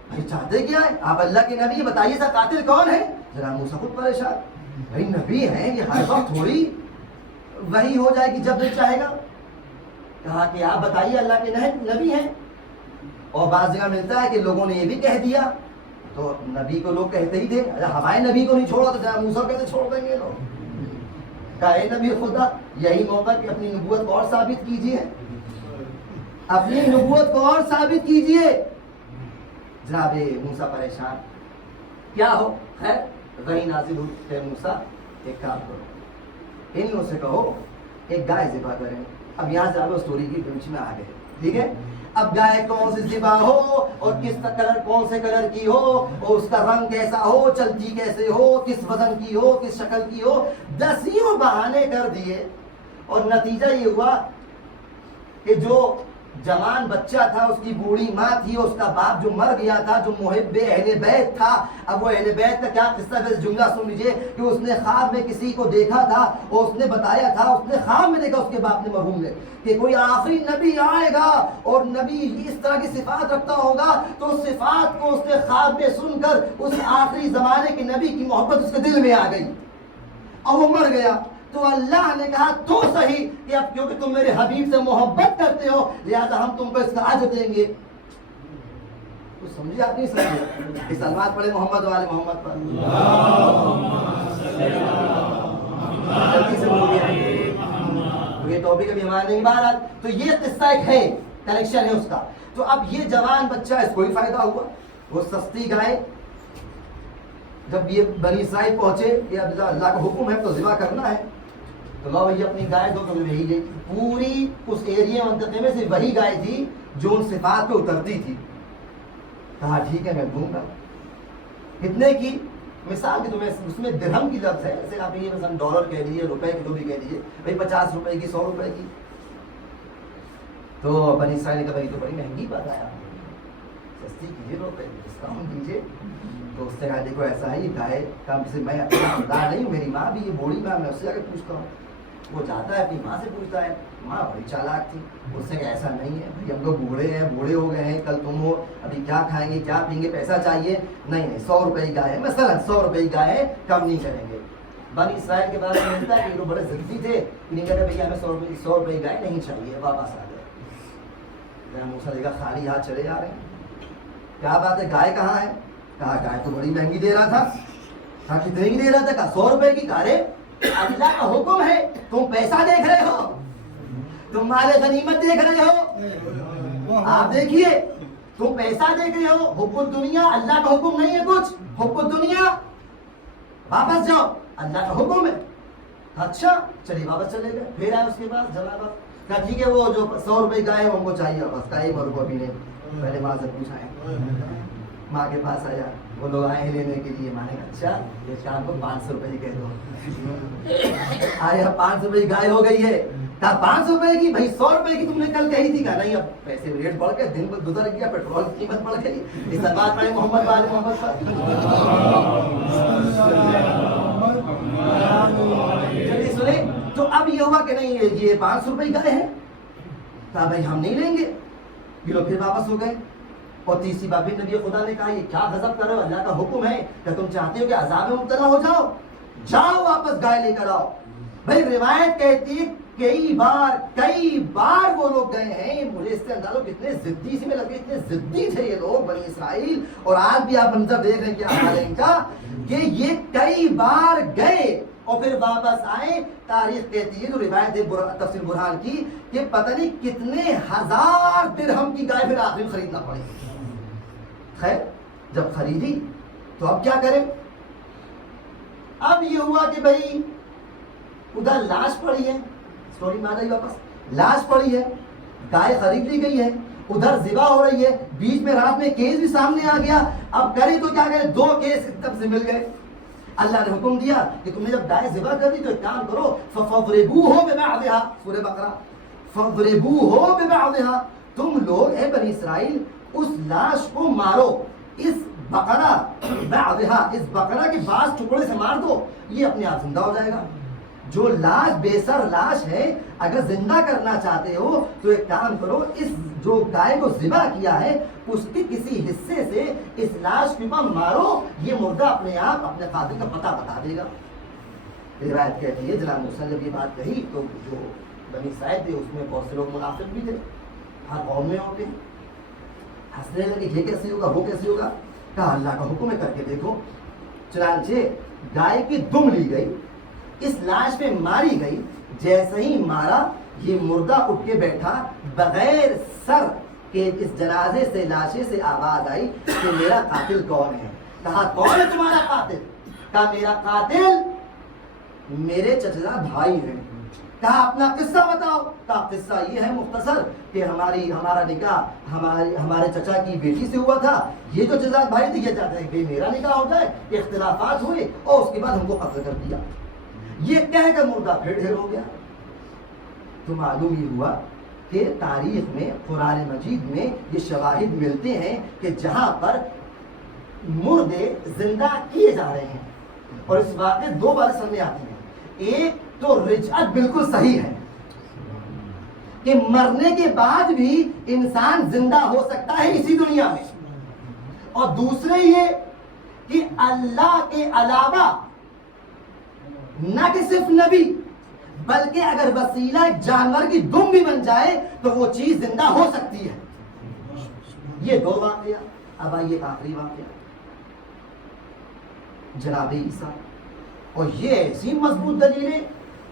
بھائی چاہتے کیا ہے؟ آپ اللہ کے نبی، بتائیے سا قاتل کون ہے؟ جناب موسیٰ خود پریشان، بھائی نبی ہیں یہ ہر وقت تھوڑی وہی ہو جائے گی جب دل چاہے گا۔ کہا کہ آپ بتائیے اللہ کے نبی ہیں۔ اور بعض جگہ ملتا ہے کہ لوگوں نے یہ بھی کہہ دیا، تو نبی کو لوگ کہتے ہی تھے، ہمارے نبی کو نہیں چھوڑا تو جناب موسیٰ کیسے چھوڑ دیں گے لوگ؟ کہا اے نبی خدا، یہی موقع کہ اپنی نبوت کو اور ثابت کیجئے، اپنی نبوت کو اور ثابت کیجئے۔ جناب موسیٰ پریشان، کیا ہو؟ خیر وہی نازل ہوئی کہ موسیٰ ایک کام کرو، ان لوگوں سے کہو ایک گائے ذبح کریں۔ اب یہاں سے آپ اسٹوری کی بیچ میں آ گئے، ٹھیک ہے؟ اب گائے کون سی ذبح ہو اور کس کلر، کون سے کلر کی ہو اور اس کا رنگ کیسا ہو، چلتی کیسے ہو، کس وزن کی ہو، کس شکل کی ہو، دسیوں بہانے کر دیے۔ اور نتیجہ یہ ہوا کہ جو جوان بچہ تھا، اس کی بوڑھی ماں تھی، اس کا باپ جو مر گیا تھا، جو محب اہل بیت تھا۔ اب وہ اہل بیت کا کیا قصہ ہے، جملہ سن لیجئے کہ اس نے خواب میں کسی کو دیکھا تھا اور اس نے بتایا تھا، اس نے خواب میں دیکھا اس کے باپ نے، مرحوم نے، کہ کوئی آخری نبی آئے گا اور نبی اس طرح کی صفات رکھتا ہوگا، تو اس صفات کو اس نے خواب میں سن کر اس آخری زمانے کے نبی کی محبت اس کے دل میں آ گئی اور وہ مر گیا۔ تو اللہ نے کہا تو صحیح کہ اب کیونکہ تم میرے حبیب سے محبت کرتے ہو لہذا ہم تم کو اس کا اجر دیں گے۔ تو سمجھے آپ نہیں سمجھے؟ اس الفاظ پڑھے محمد والے محمد پر، جلدی سے بولیے، یہ ٹاپک ابھی ہمارا نہیں بہرحال۔ تو یہ قصہ ایک ہے، کنیکشن ہے اس کا۔ تو اب یہ جوان بچہ، اس کو ہی فائدہ ہوا، وہ سستی گائے جب یہ بنی اسرائیل پہنچے کہ اب اللہ کا حکم ہے تو ذبح کرنا ہے، تو لو یہ اپنی گائے دو، کبھی وہی گئی پوری اس ایریا منطقے میں سے وہی گائے تھی جو ان صفات پہ اترتی تھی۔ کہا ٹھیک ہے میں دوں گا۔ کتنے کی؟ مثال کی تمہیں اس میں درہم کی لفظ ہے، جیسے آپ یہ مثلا ڈالر کہہ دیجیے، روپے کی جو بھی کہہ دیجیے، بھائی 50 روپے کی، 100 روپے کی۔ تو بنی اسرائیل نے کہا بھائی تو بڑی مہنگی بات ہے، سستی کیجیے، روپے ڈسکاؤنٹ دیجیے۔ تو اس سے کہا دیکھو ایسا ہے، یہ گائے کا میں اپنا خدا نہیں ہوں، میری ماں بھی یہ بوڑھی ماں، میں اس سے جا کے پوچھتا ہوں۔ وہ جاتا ہے اپنی ماں سے پوچھتا ہے، ماں بڑی چالاک تھی، اس سے کہ ایسا نہیں ہے بھائی، ہم لوگ بوڑھے ہیں، بوڑھے ہو گئے ہیں، کل تم ہو، ابھی کیا کھائیں گے، کیا پئیں گے، پیسہ چاہیے، نہیں 100 روپے کی گائے ہے، مثلا 100 روپے کی گائے ہے، کم نہیں کریں گے۔ بنی اسرائیل کے بارے میں ملتا ہے کہ لوگ بڑے ضدی تھے، انہیں کہتے بھائی ہمیں 100 روپے کی گائے نہیں چاہیے، واپس آ گئے۔ موسیٰ دیکھا خالی ہاتھ چلے جا رہے ہیں، کیا بات ہے گائے کہاں ہے؟ کہا گائے تو بڑی مہنگی دے رہا تھا۔ کہا کتنے کی دے رہا تھا؟ کہا 100 روپے کی۔ کہا رے اللہ کا حکم ہے، تم پیسہ دیکھ رہے ہو، تم مال غنیمت دیکھ رہے ہو، آپ دیکھیے تم پیسہ دیکھ رہے ہو، حب الدنیا، اللہ کا حکم نہیں ہے کچھ، حب الدنیا، واپس جاؤ، اللہ کا حکم ہے۔ اچھا چلیے واپس چلے گئے، پھر آئے اس کے پاس جناب، کہا ٹھیک ہے وہ جو 100 روپے گائے ہم کو چاہیے واپس۔ کہا ایک بار کو ابھی نہیں، پہلے ماں سے پوچھا ہے۔ ماں کے پاس آیا، وہ لوگ آئے لینے کے لیے، ماں نے کہا اچھا یہ شام کو 500 روپے کہہ دو۔ آئے 500 روپے کی گائے ہو گئی ہے۔ کہا 500 روپے کی؟ بھائی 100 روپے کی تم نے کل کہی تھی۔ کہا نہیں اب پیسے ریٹ بڑھ کے دن گزر گیا، پیٹرول کی قیمت بڑھ گئی، اس بات پڑے محمد والے محمد پر۔ چلیے سنیں، تو اب یہ ہوا کہ نہیں یہ 500 روپے کی گائے ہے، کہا بھائی ہم نہیں لیں گے، یہ لوگ پھر واپس ہو گئے۔ اور تیسری بار بھی نبی خدا نے کہا یہ کیا غضب کرو، اللہ کا حکم ہے کہ تم چاہتے ہو کہ عذاب میں مبتلا ہو جاؤ، جاؤ واپس گائے لے کر آؤ۔ بھائی روایت کہتی ہے کئی بار وہ لوگ گئے ہیں، مجھے اس سے اندازہ کتنے ضدی سے میں لگے، اتنے ضدی تھے یہ لوگ بنی اسرائیل، اور آج بھی آپ منظر دیکھ رہے ہیں کیا حال ہے ان کا، کہ یہ کئی بار گئے اور پھر واپس آئے۔ تاریخ کہتی ہے جو روایت ہے تفسیر برہان کی کہ پتہ نہیں کتنے ہزار درہم کی گائے پھر آخری میں خریدنا پڑی۔ خیر جب خریدی تو اب کیا کریں؟ اب یہ ہوا کہ بھائی ادھر لاش پڑی ہے، سٹوری میں آ رہی واپس، لاش پڑی ہے، گائے خرید لی گئی ہے، ادھر ذبح ہو رہی ہے، بیچ میں رات میں کیس بھی سامنے آ گیا۔ اب کرے تو کیا کرے، دو کیس تب سے مل گئے۔ اللہ نے حکم دیا کہ تم نے جب گائے ذبح کر دی تو ایک کام کرو، فَفَضْرِبُوهُ بِبَعْضِهَا، سورہ بقرہ، فَضْرِبُوهُ بِبَعْضِهَا، تم لوگ اے بنی اسرائیل اس لاش کو مارو، اس بقرہ بعضها، اس بقرہ کے بعض ٹکڑے سے مار دو، یہ اپنے آپ زندہ ہو جائے گا۔ جو لاش بے سر لاش ہے اگر زندہ کرنا چاہتے ہو تو ایک کام کرو، اس جو گائے کو ذبح کیا ہے اس کے کسی حصے سے اس لاش کے اوپر مارو، یہ مردہ اپنے آپ اپنے قاتل کا پتہ بتا دے گا۔ روایت کہتی ہے جناب موسیٰ نے جب یہ بات کہی تو جو بنی اسرائیل تھے اس میں بہت سے لوگ منافق بھی تھے، ہر قوم میں ہوتے ہیں، ہنسنے لگے یہ کیسے ہوگا وہ کیسے ہوگا، کہا اللہ کا حکم ہے کر کے دیکھو۔ چنانچہ گائے کی دم لی گئی، اس لاش پہ ماری گئی، جیسے ہی مارا یہ مردہ اٹھ کے بیٹھا، بغیر سر کے اس جنازے سے لاشے سے آواز آئی کہ میرا قاتل کون ہے؟ کہا کون ہے تمہارا قاتل؟ کہا میرا قاتل میرے چچا بھائی ہیں۔ کہا اپنا قصہ بتاؤ۔ کہا قصہ یہ ہے مختصر کہ ہمارا نکاح ہمارے چچا کی بیٹی سے ہوا تھا، یہ جو چچا بھائی تھے یہ چاہتے ہیں کہ میرا نکاح ہو جائے، اختلافات ہوئے اور اس کے بعد ہم کو قتل کر دیا۔ یہ کہہ کر مردہ پھر ڈھیر ہو گیا۔ تو معلوم یہ ہوا کہ تاریخ میں قرآن مجید میں یہ شواہد ملتے ہیں کہ جہاں پر مردے زندہ کیے جا رہے ہیں، اور اس واقعے دو بار سامنے آتی ہیں۔ ایک تو رجعت بالکل صحیح ہے کہ مرنے کے بعد بھی انسان زندہ ہو سکتا ہے اسی دنیا میں، اور دوسرے یہ کہ اللہ کے علاوہ نہ کہ صرف نبی بلکہ اگر وسیلہ جانور کی دم بھی بن جائے تو وہ چیز زندہ ہو سکتی ہے۔ یہ دو واقعہ۔ اب آئیے آخری واقعہ، جناب عیسیٰ، اور یہ ایسی مضبوط دلیل ہے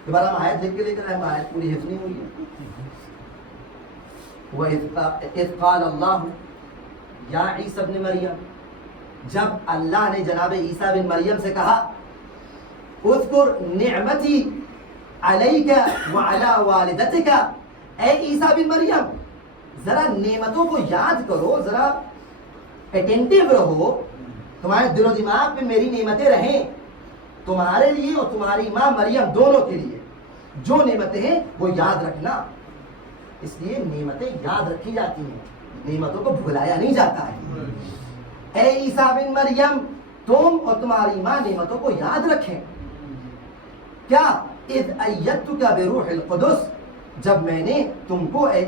کہ بارہ آیت لکھ کے لے کر آیت پوری حفظ نہیں ہوئی ہے۔ وَإِذْ قَالَ اللَّهُ يَا عِيسَى ابْنِ مَرْيَمَ، جب اللہ نے جناب عیسیٰ بن مریم سے کہا اذکر نعمتی علیک وعلی والدتک، اے عیسیٰ بن مریم ذرا نعمتوں کو یاد کرو، ذرا اٹینٹیو رہو، تمہارے دل و دماغ میں میری نعمتیں رہیں، تمہارے لیے اور تمہاری ماں مریم دونوں کے لیے جو نعمتیں ہیں وہ یاد رکھنا۔ اس لیے نعمتیں یاد رکھی جاتی ہیں، نعمتوں کو بھلایا نہیں جاتا ہے۔ اے عیسیٰ بن مریم تم اور تمہاری ماں نعمتوں کو یاد رکھیں۔ کیا اذ ایدتک بروح القدس، جب میں نے تم کو اے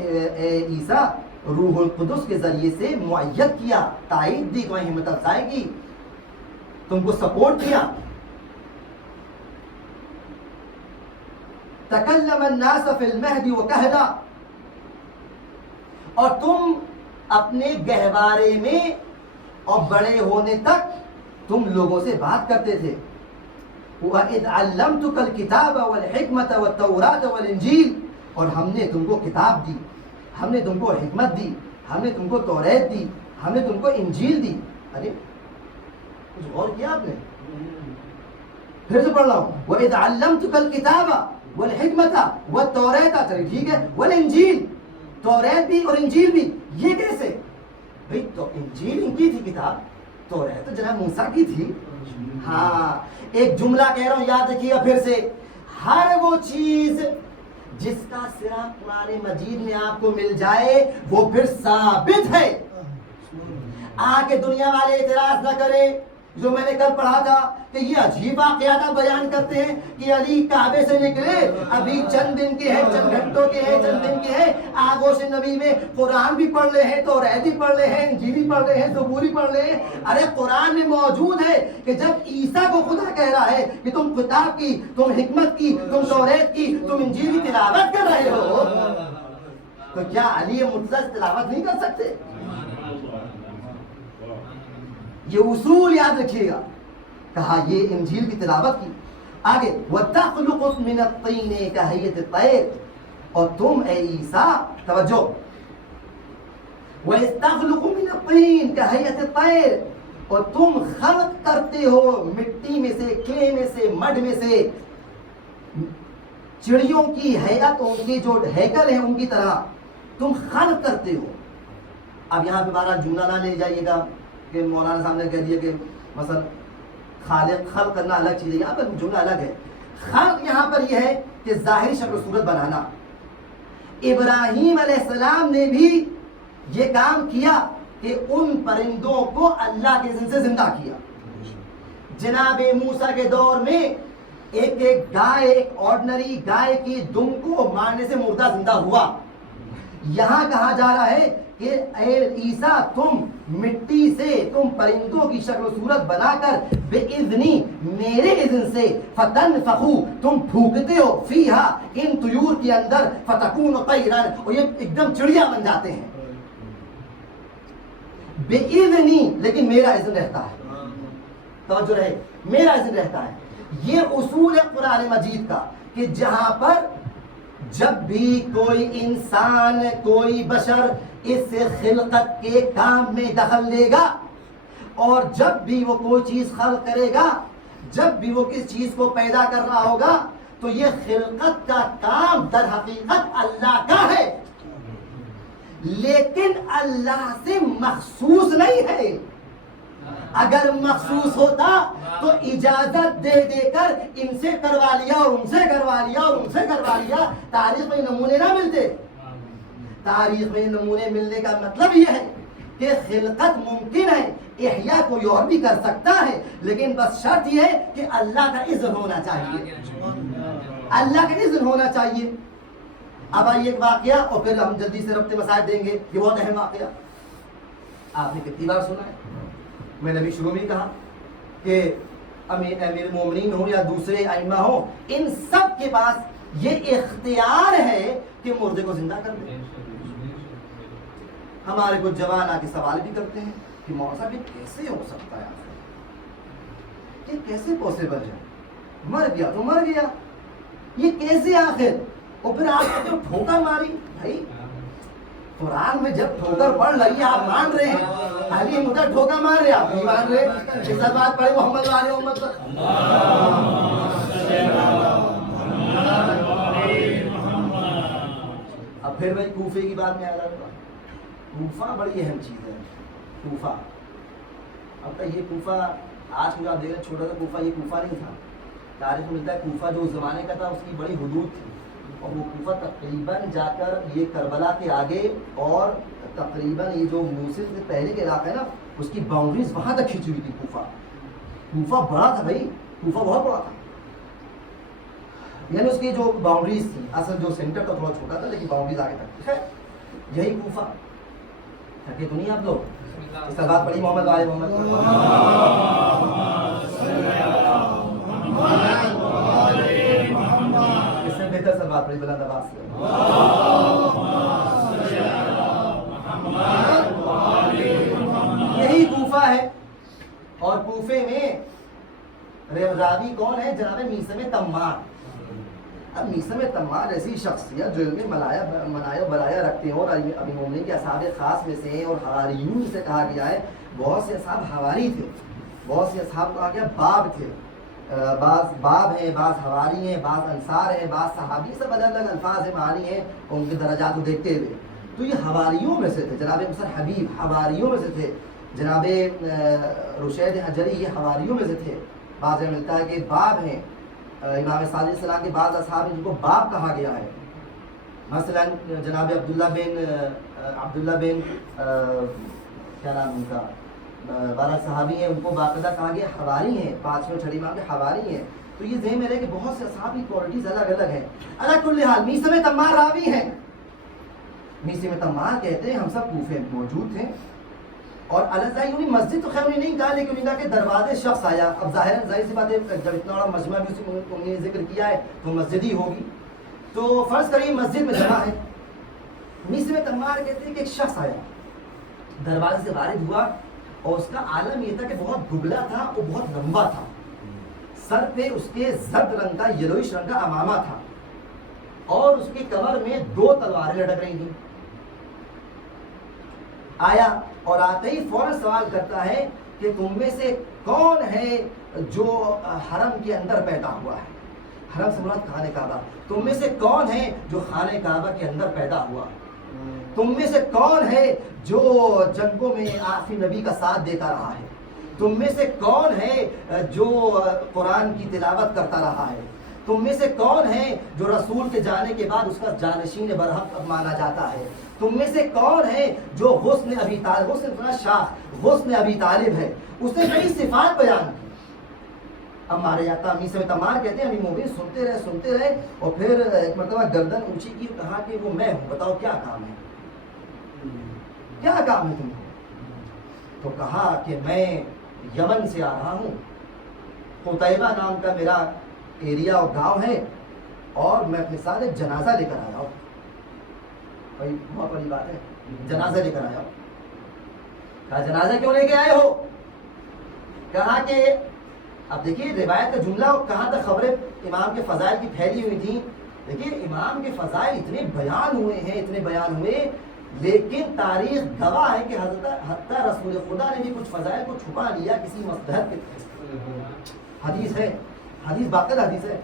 عیسیٰ روح القدس کے ذریعے سے مؤید کیا، تائید دی، تمہیں ہمت افزائی کی، تم کو سپورٹ کیا۔ تکلم الناس فی المہد وکہلا، اور تم اپنے گہوارے میں اور بڑے ہونے تک تم لوگوں سے بات کرتے تھے۔ وَإِذْ عَلَّمْتُكَ الْكِتَابَ وَالْحِكْمَةَ وَالتَّوْرَاةَ وَالْإِنْجِيلَ، اور ہم نے تم کو کتاب دی، ہم نے تم کو حکمت دی، ہم نے تم کو توریت دی، ہم نے تم کو انجیل دی۔ ارے کچھ غور کیا آپ نے؟ پھر سے پڑھ رہا ہوں، وَإِذْ عَلَّمْتُكَ الْكِتَابَ وَالْحِكْمَةَ وَالتَّوْرَاةَ، چلیے ٹھیک ہے، وَالْإِنْجِيلَ، توریت بھی اور انجیل بھی۔ یہ کیسے؟ بھئی تو انجیل ان کی تھی کتاب، توریت تو جناب موسیٰ کی تھی۔ ہاں ایک جملہ کہہ رہا ہوں یاد رکھیے گا پھر سے، ہر وہ چیز جس کا سرا قرآن مجید میں آپ کو مل جائے وہ پھر ثابت ہے۔ آ کے دنیا والے اعتراض نہ کرے جو میں نے کل پڑھا تھا کہ یہ عجیب واقعات بیان کرتے ہیں کہ علی کعبے سے نکلے، ابھی چند دن کے ہیں، چند گھنٹوں کے ہیں، چند دن کے ہیں، آغوش نبی میں قرآن بھی پڑھ رہے ہیں، توریت بھی پڑھ رہے ہیں، انجیل بھی پڑھ رہے ہیں، زبور بھی پڑھ رہے ہیں۔ ارے قرآن میں موجود ہے کہ جب عیسیٰ کو خدا کہہ رہا ہے کہ تم کتاب کی، تم حکمت کی، تم توریت کی، تم انجیل کی تلاوت کر رہے ہو، تو کیا علی مرتضیٰ تلاوت نہیں کر سکتے؟ یہ اصول یاد رکھیے گا۔ کہا یہ انجیل کی تلاوت کی۔ آگے وَتَخْلُقُ مِنَ الطِّينِ كَهَيْئَةِ الطَّيْرِ، اور تم اے عیسیٰ توجہ، وَإِسْتَخْلُقُ مِنَ الطِّينِ كَهَيْئَةِ الطَّيْرِ، اور تم خلق کرتے ہو مٹی میں سے، کلے میں سے، مڈ میں سے چڑیوں کی ہیئت، ان کی جو ہیکل ہے ان کی طرح تم خلق کرتے ہو۔ اب یہاں پہ بارہ جملہ نہ لے جائیے گا کہ مولانا صاحب نے کہہ دیا کہ مثلا خلق کرنا الگ چیز ہے، یہاں پر جملہ الگ ہے۔ خلق یہاں پر یہ ہے کہ ظاہری شکل و صورت بنانا۔ ابراہیم علیہ السلام نے بھی یہ کام کیا کہ ان پرندوں کو اللہ کے اذن سے زندہ کیا۔ جناب موسیٰ کے دور میں ایک گائے، ایک آرڈنری گائے کی دم کو مارنے سے مردہ زندہ ہوا۔ یہاں کہا جا رہا ہے کہ اے عیسیٰ تم مٹی سے، تم پرندوں کی شکل و صورت بنا کر بے اذنی، میرے اذن سے، فتنفخو، تم پھونکتے ہو، فیہا، ان طیور کے اندر، فتکون طیرا، اور یہ ایک دم چڑیا بن جاتے ہیں بے اذنی، لیکن میرا اذن رہتا ہے۔ توجہ رہے، میرا اذن رہتا ہے۔ یہ اصول ہے قرآن مجید کا کہ جہاں پر جب بھی کوئی انسان، کوئی بشر اس خلقت کے کام میں دخل دے گا، اور جب بھی وہ کوئی چیز خلق کرے گا، جب بھی وہ کس چیز کو پیدا کر رہا ہوگا، تو یہ خلقت کا کام در حقیقت اللہ کا ہے، لیکن اللہ سے مخصوص نہیں ہے۔ اگر مخصوص ہوتا تو اجازت دے دے کر ان سے کروا لیا اور ان سے کروا لیا اور ان سے کروا لیا، تاریخ میں نمونے نہ ملتے۔ تاریخ میں نمونے ملنے کا مطلب یہ ہے کہ خلقت ممکن ہے، احیاء کوئی اور بھی کر سکتا ہے، لیکن بس شرط یہ ہے کہ اللہ کا اذن ہونا چاہیے، اللہ کا اذن ہونا چاہیے۔ اب آئیے ایک واقعہ اور پھر ہم جلدی سے ربط مسائل دیں گے۔ یہ بہت اہم واقعہ آپ نے کتنی بار سنا ہے؟ میں نے بھی شروع میں کہا کہ امیر المومنین ہوں یا دوسرے ائمہ ہوں، ان سب کے پاس یہ اختیار ہے کہ مردے کو زندہ کر دیں۔ ہمارے کچھ جوان آ کے سوال بھی کرتے ہیں کہ مولانا صاحب یہ کیسے ہو سکتا ہے، یہ کیسے پاسبل ہے؟ مر گیا تو مر گیا، یہ کیسے آخر؟ اور پھر آپ کو ٹھوکر ماری۔ بھائی قرآن میں جب ٹھوکر پڑھ رہی ہے آپ مان رہے ہیں، علی مدر ٹھوکر مار رہے آپ نہیں مان رہے۔ اس بات پڑھے محمد علیہ محمد اب پھر بھائی کوفے کی بات میں آ رہا ہوں۔ کوفہ بڑی اہم چیز ہے۔ کوفہ اب تک یہ کوفہ آج کو آپ دیکھ رہے ہیں چھوٹا سا کوفہ، یہ کوفہ نہیں تھا۔ تاریخ میں ملتا ہے کوفہ جو اس زمانے کا تھا اس کی بڑی حدود تھی، اور وہ کوفہ تقریباً جا کر یہ کربلا کے آگے اور تقریباً یہ جو موصل سے پہلے کے علاقہ ہے نا اس کی باؤنڈریز وہاں تک کھینچی ہوئی تھی۔ کوفہ بڑا تھا بھائی، کوفہ بہت بڑا تھا، یعنی اس کی جو باؤنڈریز تھی، اصل جو سینٹر تھا تھوڑا چھوٹا تھا لیکن باؤنڈریز آگے تک ہے۔ یہی کوفہ تھکے تو نہیں آپ لوگ؟ اس کا بات پڑھی محمد والے محمد اس سے بہتر سب بات پڑھی بلند آواز سے۔ یہی کوفہ ہے، اور کوفے میں راوی کون ہے؟ جناب میثم تمار۔ اب میثم تمار ایسی شخصیت جو علم منایا بلایا رکھتے ہیں اور ابی مومنین کے اصحاب خاص میں سے ہیں، اور حواریون سے کہا گیا ہے بہت سے اصحاب حواری تھے، بہت سے اصحاب کہا گیا باب تھے، بعض باب ہیں، بعض حواری ہیں، بعض انصار ہیں، بعض صحابی، سب الگ الگ الفاظ ہیں، معانی ہیں ان کے درجات کو دیکھتے ہوئے۔ تو یہ حواریوں میں سے تھے، جناب مصر حبیب حواریوں میں سے تھے، جناب رشید حجری یہ حواریوں میں سے تھے۔ بعض میں ملتا ہے کہ باب ہیں، امام صادق علیہ السلام کے بعض اصحاب ہیں جن کو باب کہا گیا ہے، مثلا جناب عبداللہ بن کیا نام ان کا، 12 صحابی ہیں، ان کو باقاعدہ کہا گیا حواری ہیں، 5ویں 6 امام کے حواری ہیں. تو یہ ذہن میں رہے کہ بہت سے اصحاب کی کوالٹیز الگ الگ ہیں. علی کل حال میثم تمار راوی ہیں. میثم تمار کہتے ہیں ہم سب کوفے میں موجود تھے اور انہیں مسجد تو خیر نہیں کہا لیکن انہیں کہا کہ دروازے شخص آیا. اب ظاہر ظاہر سی بات ہے جب اتنا بڑا مجمع بھی اسی انہوں نے ذکر کیا ہے تو مسجد ہی ہوگی. تو فرض کریے مسجد میں جمع ہے. میثم تمار کہتے ہیں کہ ایک شخص آیا دروازے سے وارد ہوا اور اس کا عالم یہ تھا کہ بہت دبلا تھا اور بہت لمبا تھا. سر پہ اس کے زرد رنگ کا یلوئش رنگ کا امامہ تھا اور اس کی کمر میں 2 تلواریں لٹک رہی تھیں. آیا اور آتے ہی فوراً سوال کرتا ہے کہ تم میں سے کون ہے جو حرم کے اندر پیدا ہوا ہے. حرم سے مراد خانہ کعبہ. تم میں سے کون ہے جو خانہ کعبہ کے اندر پیدا ہوا؟ تم میں سے کون ہے جو جنگوں میں آخری نبی کا ساتھ دیتا رہا ہے؟ تم میں سے کون ہے جو قرآن کی تلاوت کرتا رہا ہے؟ تم میں سے کون ہے جو رسول کے جانے کے بعد اس کا جانشین برحق مانا جاتا ہے؟ تم میں سے کون ہے جو غصن ابی طالب، غصن ابی طالب ہے؟ اس نے کئی صفات بیان کی. اب ہمارے یہاں میثم تمار کہتے ہیں امیر مومنین سنتے رہے اور پھر ایک مرتبہ گردن اونچی کی، کہا کہ وہ میں ہوں، بتاؤ کیا کام ہے، کیا کام ہے تم کو؟ تو کہا کہ میں یمن سے آ رہا ہوں، قطیبہ نام کا میرا ایریا اور گاؤں ہے اور میں اپنے ساتھ ایک جنازہ لے کر آیا ہوں. بھائی بہت بڑی بات ہے، جنازہ لے کر آیا ہوں. کہا جنازہ کیوں لے کے آئے ہو؟ کہا کہ اب دیکھیے روایت کا جملہ کہاں تک خبریں امام کے فضائل کی پھیلی ہوئی تھیں. دیکھیے امام کے فضائل اتنے بیان ہوئے لیکن تاریخ گواہ ہے کہ حتیٰ رسول خدا نے بھی کچھ فضائل کو چھپا لیا کسی مصلحت کے. حدیث ہے، حدیث باقاعدہ حدیث ہے.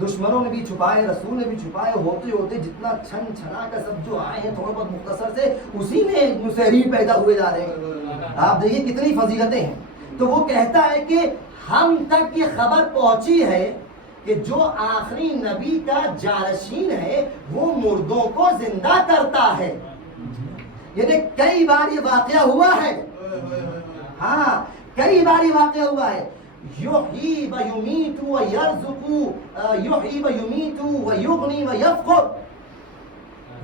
دشمنوں نے بھی چھپائے، رسول نے بھی چھپائے، ہوتے ہوتے جتنا چھن چھنا کا سب جو آئے ہیں تھوڑا بہت مختصر سے اسی میں مسحرین پیدا ہوئے جا رہے ہیں. آپ دیکھیے کتنی فضیلتیں ہیں. تو وہ کہتا ہے کہ ہم تک یہ خبر پہنچی ہے کہ جو آخری نبی کا جانشین ہے وہ مردوں کو زندہ کرتا ہے. یعنی کئی بار یہ واقعہ ہوا ہے. ہاں کئی بار یہ واقعہ ہوا ہے. یحیی و یمیت و یرزق، یحیی و یمیت و یغنی و یفقر.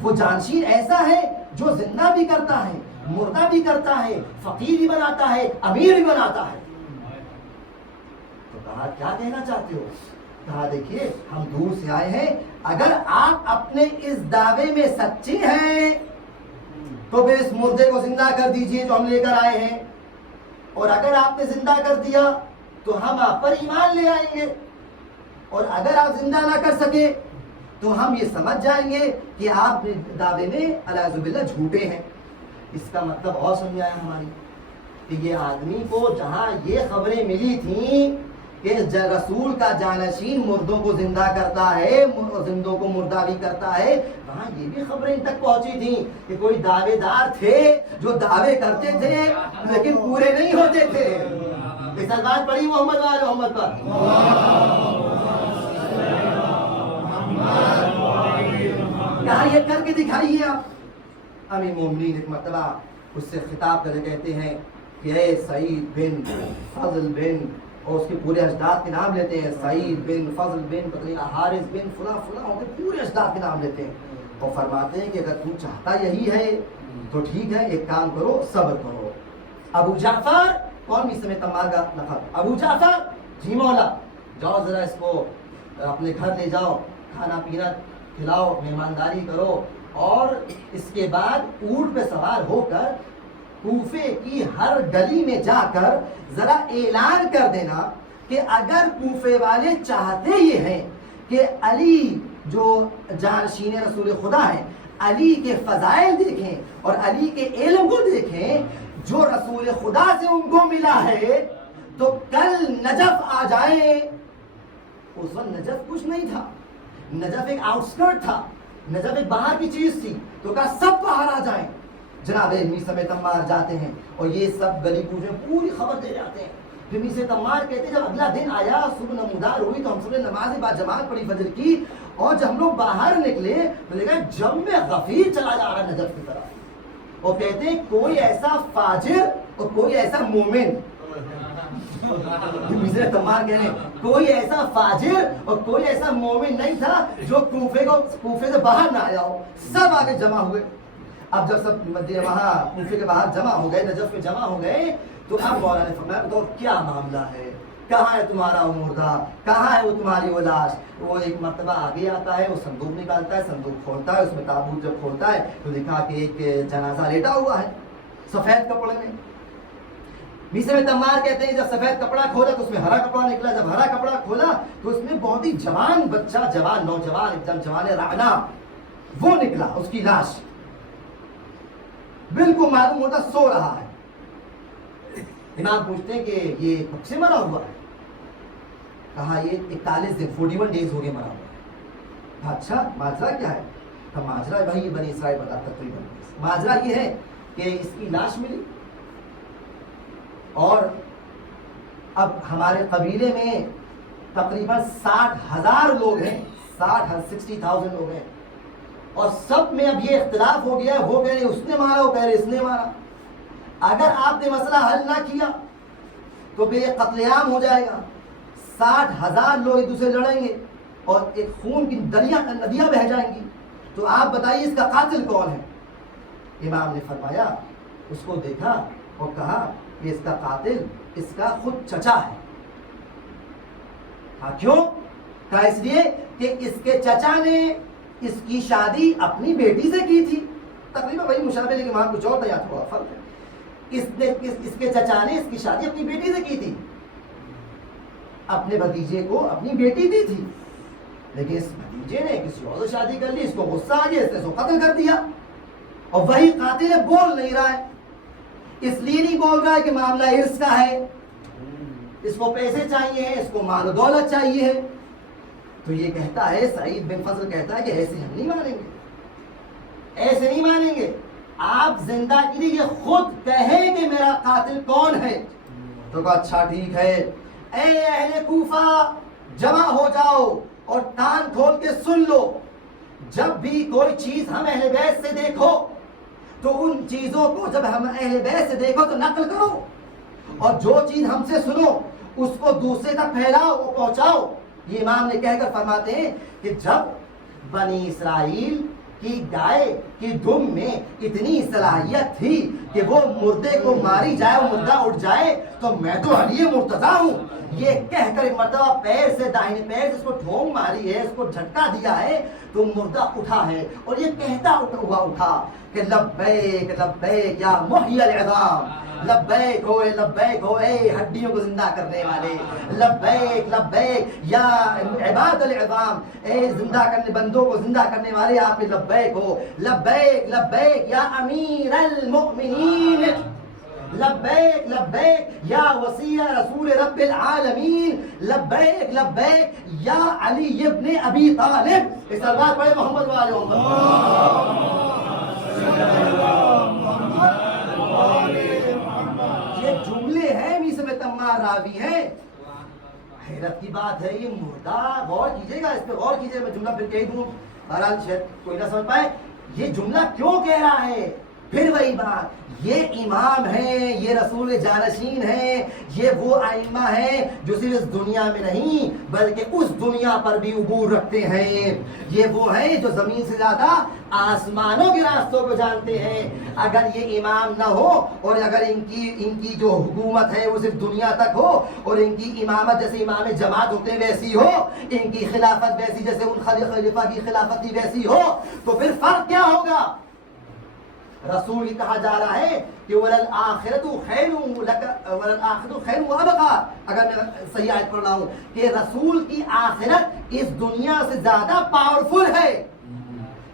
وہ جانشین ایسا ہے جو زندہ بھی کرتا ہے، مردہ بھی کرتا ہے، فقیر بھی بناتا ہے، امیر بھی بناتا ہے. تو کہا کیا کہنا چاہتے ہو؟ کہا دیکھیے ہم دور سے آئے ہیں، اگر آپ اپنے اس دعوے میں سچے ہیں تو پھر اس مردے کو زندہ کر دیجئے جو ہم لے کر آئے ہیں، اور اگر آپ نے زندہ کر دیا تو ہم آپ پر ایمان لے آئیں گے، اور اگر آپ زندہ نہ کر سکے تو ہم یہ سمجھ جائیں گے کہ آپ دعوے میں اعوذ باللہ جھوٹے ہیں. اس کا مطلب اور سمجھایا ہماری کہ یہ آدمی کو جہاں یہ خبریں ملی تھیں کہ رسول کا جانشین مردوں کو زندہ کرتا ہے، زندوں کو مردہ بھی کرتا ہے، وہاں یہ بھی خبریں تک پہنچی تھیں کہ کوئی دعوے دار تھے جو دعوے کرتے تھے لیکن پورے نہیں ہوتے تھے. اس بات پڑھی محمد پر. کہاں یہ کر کے دکھائیے آپ. امیر مومنین ایک مرتبہ اس سے خطاب کرے کہتے ہیں کہ اے سعید بن فضل بن، اور اس کے پورے اجداد کے نام لیتے ہیں، سعید بن فضل بن پتہ نہیں حارث بن فلاں فلاں، ان کے پورے اجداد کے نام لیتے ہیں اور فرماتے ہیں کہ اگر تو چاہتا یہی ہے تو ٹھیک ہے، ایک کام کرو، صبر کرو. ابو جعفر، کون میثم تمار کا لقب؟ ابو جعفر، جی مولا جاؤ ذرا اس کو اپنے گھر لے جاؤ، کھانا پینا کھلاؤ، مہمانداری کرو، اور اس کے بعد اونٹ پہ سوار ہو کر کوفے کی ہر گلی میں جا کر ذرا اعلان کر دینا کہ اگر کوفے والے چاہتے یہ ہیں کہ علی جو جانشین رسول خدا ہیں علی کے فضائل دیکھیں اور علی کے علم کو دیکھیں جو رسول خدا سے ان کو ملا ہے، تو کل نجف آ جائیں. اس وقت نجف کچھ نہیں تھا، نجف ایک آؤٹسکرٹ تھا، نجف ایک باہر کی چیز تھی. تو کہا سب باہر آ جائیں. جناب میثم تمار جاتے ہیں اور یہ سب گلی کوچے میں پوری خبر دے جاتے ہیں. پھر میثم تمار کہتے ہیں جب اگلا دن آیا، صبح نمودار ہوئی تو ہم سب نے نماز با جماعت پڑھی فجر کی، اور جب ہم لوگ باہر نکلے تو دیکھا جم میں غفیر چلا جا رہا نجف کی طرف. اور کہتے ہیں کوئی ایسا فاجر اور کوئی ایسا مومن حضرت عمار کہہ رہے ہیں کوئی ایسا فاجر اور کوئی ایسا مومن نہیں تھا جو کوفے سے باہر نہ آیا ہو. سب آگے جمع ہوئے. اب جب سب وہاں کوفے کے باہر جمع ہو گئے, نجف میں جمع ہو گئے, تو اب مولا نے فرمایا بتاؤ کیا معاملہ ہے, کہاں ہے تمہارا وہ مردہ, کہاں ہے وہ تمہاری وہ لاش. وہ ایک مرتبہ آگے آتا ہے, وہ صندوق نکالتا ہے, صندوق کھولتا ہے, اس میں تابوت جب کھولتا ہے تو دیکھا کہ ایک جنازہ لیٹا ہوا ہے سفید کپڑے میں. میسر تمار کہتے ہیں جب سفید کپڑا کھولا تو اس میں ہرا کپڑا نکلا. جب ہرا کپڑا کھولا تو اس میں بہت ہی جوان بچہ, جوان نوجوان ایک دم جوان رعنا وہ نکلا, اس کی لاش بالکل معلوم ہوتا سو رہا ہے. امام پوچھتے ہیں کہ یہ کب سے مرا ہوا ہے؟ کہا یہ 41 دن 41 ڈیز ہو گئے مرا ہوا. اچھا ماجرا کیا ہے؟ تو ماجرا وہی بنی اسرائیل بتا تقریباً. ماجرا یہ ہے کہ اس کی لاش ملی اور اب ہمارے قبیلے میں تقریباً 60,000 لوگ ہیں, 60,000 لوگ ہیں, اور سب میں اب یہ اختلاف ہو گیا, وہ کہہ رہے اس نے مارا, وہ کہہ رہے اس نے مارا. اگر آپ نے مسئلہ حل نہ کیا تو پھر یہ قتل عام ہو جائے گا. 60,000 لوگ ایک دوسرے لڑیں گے اور ایک خون کی ندیاں بہہ جائیں گی. تو آپ بتائیے اس کا قاتل کون ہے؟ امام نے فرمایا, اس کو دیکھا اور کہا کہ اس کا قاتل اس کا خود چچا ہے. ہاں کیوں؟ کہا اس لیے کہ اس کے چچا نے اس کی شادی اپنی بیٹی سے کی تھی. تقریباً وہی مشابہ, لیکن وہاں کچھ اور تھا, یا تھوڑا فرق ہے. اس کے چچا نے اس کی شادی اپنی بیٹی سے کی تھی, اپنے بھتیجے کو اپنی بیٹی دی تھی, لیکن اس بھتیجے نے کسی اور سے شادی کر لی. اس کو غصہ آ گیا, اس نے اس کو قتل کر دیا. اور وہی قاتل ہے, بول نہیں رہا ہے. اس لیے نہیں بول رہا ہے کہ معاملہ ارث کا ہے, اس کو پیسے چاہیے, اس کو مال و دولت چاہیے. تو یہ کہتا ہے, سعید بن فضل کہتا ہے کہ ایسے ہم نہیں مانیں گے, ایسے نہیں مانیں گے. آپ زندہ کیجیے, یہ خود کہے کہ میرا قاتل کون ہے. تو کہا اچھا ٹھیک ہے, اے اہل کوفہ جمع ہو جاؤ اور کان کھول کے سن لو. جب بھی کوئی چیز ہم اہل بیت سے دیکھو تو ان چیزوں کو جب ہم اہل بیت سے دیکھو تو نقل کرو, اور جو چیز ہم سے سنو اس کو دوسرے تک پھیلاؤ, وہ پہنچاؤ. یہ امام نے کہہ کر فرماتے ہیں کہ جب بنی اسرائیل کی گائے کی دم میں اتنی صلاحیت تھی کہ وہ مردے کو ماری جائے, وہ مردہ اٹھ جائے, تو میں تو علی مرتضیٰ ہوں, یہ کہہ کر مرتبہ پیر سے, داہنے پیر سے اس کو ٹھونگ ماری ہے, اس کو جھٹکا دیا ہے, تو مردہ اٹھا ہے. اور یہ کہتا ہوا اٹھا کہ لبیک لبیک یا محی العظام, لبیک ہو اے ہڈیوں کو زندہ کرنے والے, لبیک لبیک یا عباد العظام, اے زندہ کرنے بندوں کو زندہ کرنے والے آپ لبیک ہو. لبیک لبیک یا امیر المؤمنین, لبیک لبیک یا وصی رسول رب العالمین, لبیک لبیک یا علی ابن ابی طالب. اس بات پڑھے محمد والے محمد. یہ جملے ہیں میسر تمار راوی ہیں. حیرت کی بات ہے, یہ مردہ, غور کیجئے گا, اس پہ غور کیجئے. میں جملہ پھر کہہ دوں, بہرحال شاید کوئی نہ سمجھ پائے یہ جملہ کیوں کہہ رہا ہے. پھر وہی بات, یہ امام ہیں, یہ رسول جانشین ہیں, یہ وہ ائمہ ہیں جو صرف اس دنیا میں نہیں بلکہ اس دنیا پر بھی عبور رکھتے ہیں. یہ وہ ہیں جو زمین سے زیادہ آسمانوں کے راستوں کو جانتے ہیں. اگر یہ امام نہ ہو اور اگر ان کی جو حکومت ہے وہ صرف دنیا تک ہو, اور ان کی امامت جیسے امام جماعت ہوتے ہیں ویسی ہو, ان کی خلافت ویسی جیسے ان خلیفہ کی خلافت ویسی ہو, تو پھر فرق کیا ہوگا؟ رسول کی کہا جا رہا ہے کہ وَلَلْآخِرَةُ خَيْرٌ وَأَبْقَىٰ. اگر میں صحیح آیت پڑھ رہا ہوں کہ رسول کی آخرت اس دنیا سے زیادہ پاورفل ہے,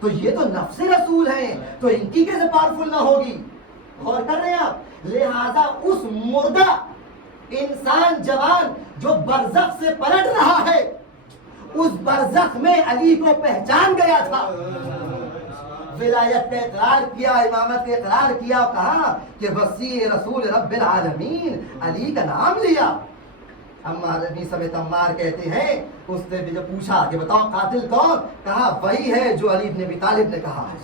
تو یہ تو نفس رسول ہیں, تو ان کی کیسے پاورفل نہ ہوگی؟ غور کر رہے ہیں آپ. لہذا اس مردہ انسان جوان جو برزخ سے پلٹ رہا ہے, اس برزخ میں علی کو پہچان گیا تھا, ولایت کا اقرار کیا, امامت کا اقرار کیا, اور کہا کہ وصی رسول رب العالمین, علی کا نام لیا. عمار کہتے ہیں اس نے جب پوچھا کہ بتاؤ قاتل کون, کہا وہی ہے جو علی بن ابی طالب نے کہا ہے.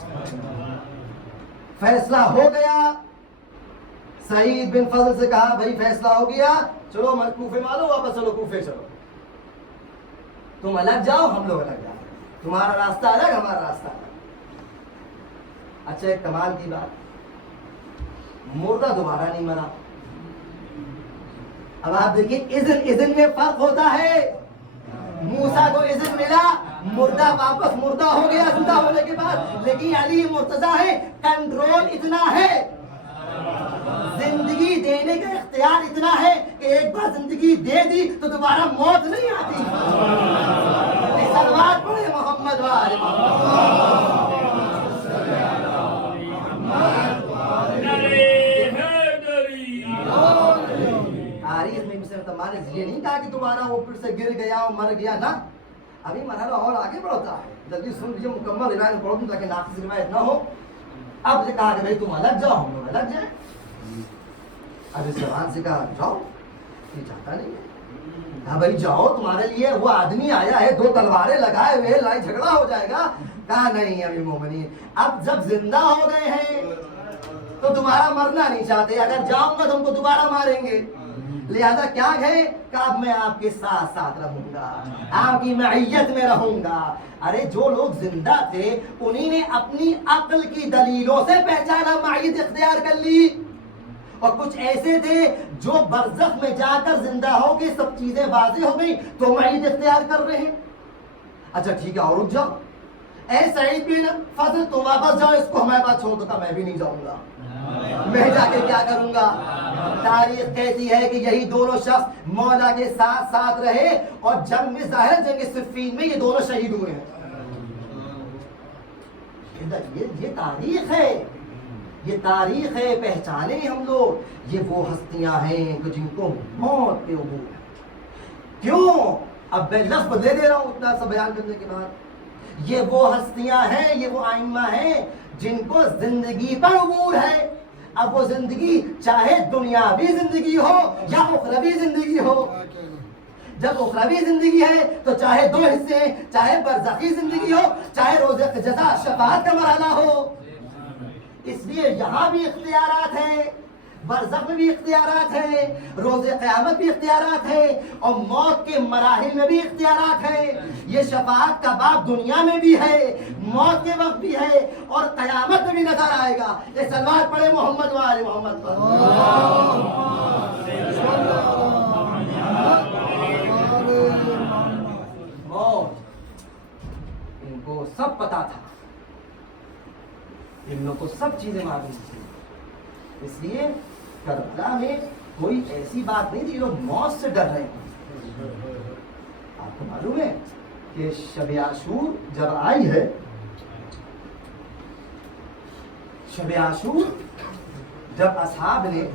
فیصلہ ہو گیا, سعید بن فضل سے کہا بھائی فیصلہ ہو گیا، چلو کوفے مانو، واپس چلو کوفے چلو، تم الگ جاؤ ہم لوگ الگ جاؤ، تمہارا راستہ الگ ہمارا راستہ الگ۔ اچھا ایک کمال کی بات، مردہ دوبارہ نہیں مرا۔ اب آپ دیکھیے اذن میں فرق ہوتا ہے، موسیٰ کو اذن ملا، مردہ واپس مردہ ہو گیا زندہ ہونے کے بعد، لیکن علی مرتضیٰ ہے، کنٹرول اتنا ہے، زندگی دینے کا اختیار اتنا ہے کہ ایک بار زندگی دے دی تو دوبارہ موت نہیں آتی۔ صلوات پڑھے محمد وآل محمد۔ تاریخ میں مصر تمہارے یہ نہیں کہا کہ تمہارا وہ پھر سے گر گیا اور مر گیا، نہ، ابھی مرحلہ اور آگے بڑھتا ہے۔ جلدی سن لیجیے، مکمل روایت پڑھ دوں تاکہ ناقص روایت نہ ہو۔ اب سے کہا کہ بھائی تم الگ جاؤ ہم لوگ الگ جائیں۔ اب اس جوان سے کہا جاؤ، یہ چاہتا نہیں ہے، کہا بھائی جاؤ، تمہارے لیے وہ آدمی آیا ہے، 2 تلواریں لگائے ہوئے، لڑائی جھگڑا ہو جائے گا۔ کہا نہیں امیر المومنین، اب جب زندہ ہو گئے ہیں تو دوبارہ مرنا نہیں چاہتے، اگر جاؤں گا تو ہم کو دوبارہ ماریں گے، لہذا کیا ہے کہ اب میں آپ کے ساتھ ساتھ رہوں گا، آپ کی معیت میں رہوں گا۔ ارے جو لوگ زندہ تھے انہی نے اپنی عقل کی دلیلوں سے پہچانا، معیت اختیار کر لی، اور کچھ ایسے تھے جو برزخ میں جا کر زندہ ہو کے سب چیزیں واضح ہو گئی تو معیت اختیار کر رہے ہیں۔ اچھا ٹھیک ہے اور رک جاؤ، اے سعید بن فضل تو واپس جاؤ، اس کو ہمارے پاس چھوڑ دو۔ میں بھی نہیں جاؤں گا، میں جا کے کیا کروں گا؟ تاریخ کہتی ہے کہ یہی دونوں شخص مولا کے ساتھ ساتھ رہے اور جنگ میں ظاہر جنگ صفین میں یہ دونوں شہید ہوئے ہیں۔ یہ تاریخ ہے، یہ تاریخ ہے، پہچانے ہم لوگ، یہ وہ ہستیاں ہیں کہ جن کو موت پہ عبور ہے۔ کیوں؟ اب میں لفظ بدلے دے رہا ہوں اتنا سا بیان کرنے کے بعد۔ یہ وہ ہستیاں ہیں، یہ وہ آئمہ ہیں جن کو زندگی پر عبور ہے۔ اب وہ زندگی چاہے دنیاوی زندگی ہو یا اخروی زندگی ہو، جب اخروی زندگی ہے تو چاہے 2 حصے ہیں، چاہے برزخی زندگی ہو چاہے روز جزا شفاعت کا مرحلہ ہو۔ اس لیے یہاں بھی اختیارات ہیں، برزخ میں بھی اختیارات ہیں، روز قیامت بھی اختیارات ہیں، اور موت کے مراحل میں بھی اختیارات ہیں۔ یہ شفاعت کا باب دنیا میں بھی ہے، موت کے وقت بھی ہے، اور قیامت میں بھی نظر آئے گا۔ یہ صلوات پڑھے محمد وآل محمد پر۔ موت ان کو سب پتا تھا، ان لوگوں کو سب چیزیں معلوم تھی، اس لیے کربلا میں کوئی ایسی بات نہیں تھی لوگ موت سے ڈر رہے ہیں۔ آپ کو معلوم ہے کہ شب عاشور جب آئی ہے، شب عاشور جب اصحاب نے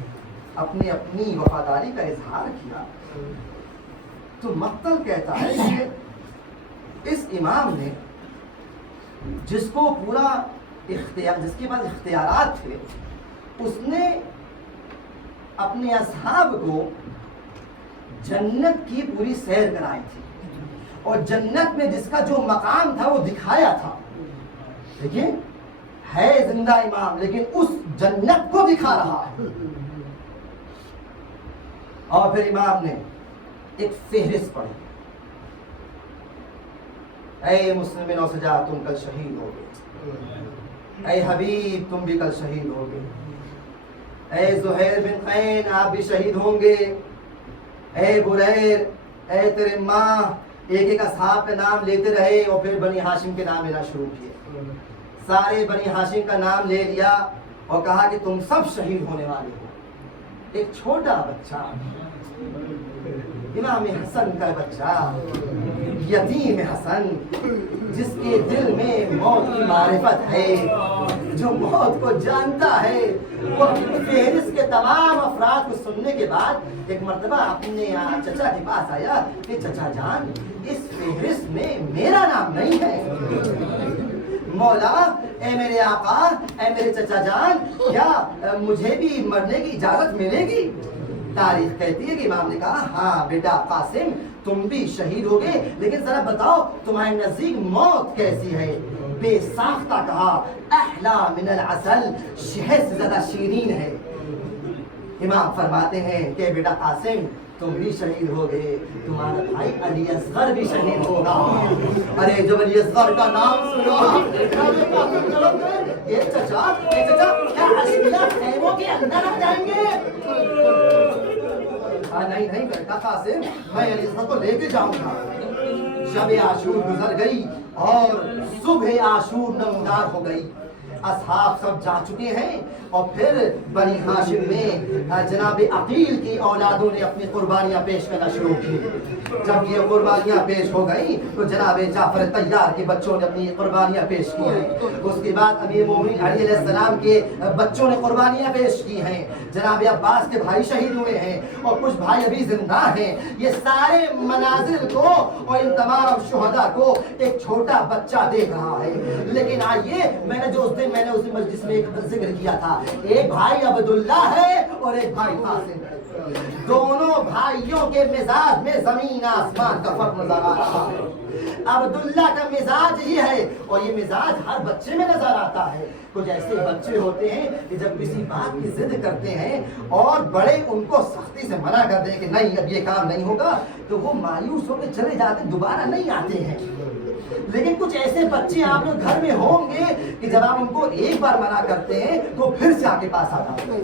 اپنی اپنی وفاداری کا اظہار کیا تو مقتل کہتا ہے کہ اس امام نے جس کو پورا اختیار، جس کے پاس اختیارات تھے، اس نے اپنے اصحاب کو جنت کی پوری سیر کرائی تھی، اور جنت میں جس کا جو مقام تھا وہ دکھایا تھا۔ دیکھیں ہے زندہ امام لیکن اس جنت کو دکھا رہا ہے۔ اور پھر امام نے ایک فہرست پڑھی، اے مسلمین و سجاد تم کل شہید ہو گئے، اے حبیب تم بھی کل شہید ہو گئے، اے زہیر بن قین آپ بھی شہید ہوں گے، اے بریر، اے تیرے ماں، ایک ایک اصحاب کا نام لیتے رہے، اور پھر بنی ہاشم کے نام لینا شروع کیے۔ سارے بنی ہاشم کا نام لے لیا اور کہا کہ تم سب شہید ہونے والے ہو۔ ایک چھوٹا بچہ، امام حسن کا بچہ، یتیم حسن، جس کے دل میں موت کی معرفت ہے، جو موت کو جانتا ہے، وہ اپنی فہرست کے تمام افراد کو سننے کے بعد ایک مرتبہ اپنے چچا کے پاس آیا کہ چچا جان اس فہرست میں میرا نام نہیں ہے، مولا اے میرے آقا، اے میرے چچا جان، کیا مجھے بھی مرنے کی اجازت ملے گی؟ تاریخ کہتی ہے کہ امام نے کہا ہاں بیٹا قاسم تم بھی شہید ہو گئے، لیکن ذرا بتاؤ تمہارے نزدیک موت کیسی ہے؟ بے ساختہ کہا احلا من العسل، شہد سے زیادہ شیرین ہے۔ امام فرماتے ہیں کہ بیٹا قاسم تم بھی شہید ہو گئے، تمہارا بھائی علی اصغر بھی شہید ہوگا۔ ارے جب علی اصغر کا نام سنا یہ چچا کیا اشبیہ خیموں کے اندر آ جائیں گے؟ نہیں نہیں بیٹا قاسم، میں علی اصغر کو لے کے جاؤں گا۔ شب عاشور گزر گئی اور صبح عاشور نمودار ہو گئی، اصحاب سب جا چکے ہیں، اور پھر بنی ہاشم میں جناب عقیل کی اولادوں نے اپنی قربانیاں پیش کرنا شروع کی۔ جب یہ قربانیاں پیش ہو گئیں تو جناب جعفر طیار کے بچوں نے اپنی قربانیاں پیش کی ہیں، اس کے بعد امیر مومنین علی علیہ السلام کے بچوں نے قربانیاں پیش کی ہیں، جناب عباس کے بھائی شہید ہوئے ہیں اور کچھ بھائی ابھی زندہ ہیں۔ یہ سارے مناظر کو اور ان تمام شہداء کو ایک چھوٹا بچہ دیکھ رہا ہے۔ لیکن آئیے، میں نے اس مجلس میں ایک ذکر کیا تھا، ایک بھائی عبداللہ ہے اور ایک بھائی قاسم ہے، دونوں بھائیوں کے مزاج میں زمین آسمان کا فرق نظر آ رہا ہے۔ عبداللہ کا مزاج یہ ہے اور یہ مزاج ہر بچے میں نظر آتا ہے۔ کچھ ایسے بچے ہوتے ہیں کہ جب کسی بات کی ضد کرتے ہیں اور بڑے ان کو سختی سے منع کر دیں کہ نہیں اب یہ کام نہیں ہوگا تو وہ مایوس ہو کے چلے جاتے، دوبارہ نہیں آتے ہیں۔ لیکن کچھ ایسے بچے آپ لوگ گھر میں ہوں گے کہ جب آپ ان کو ایک بار منع کرتے ہیں تو پھر سے آپ کے پاس آتا ہے،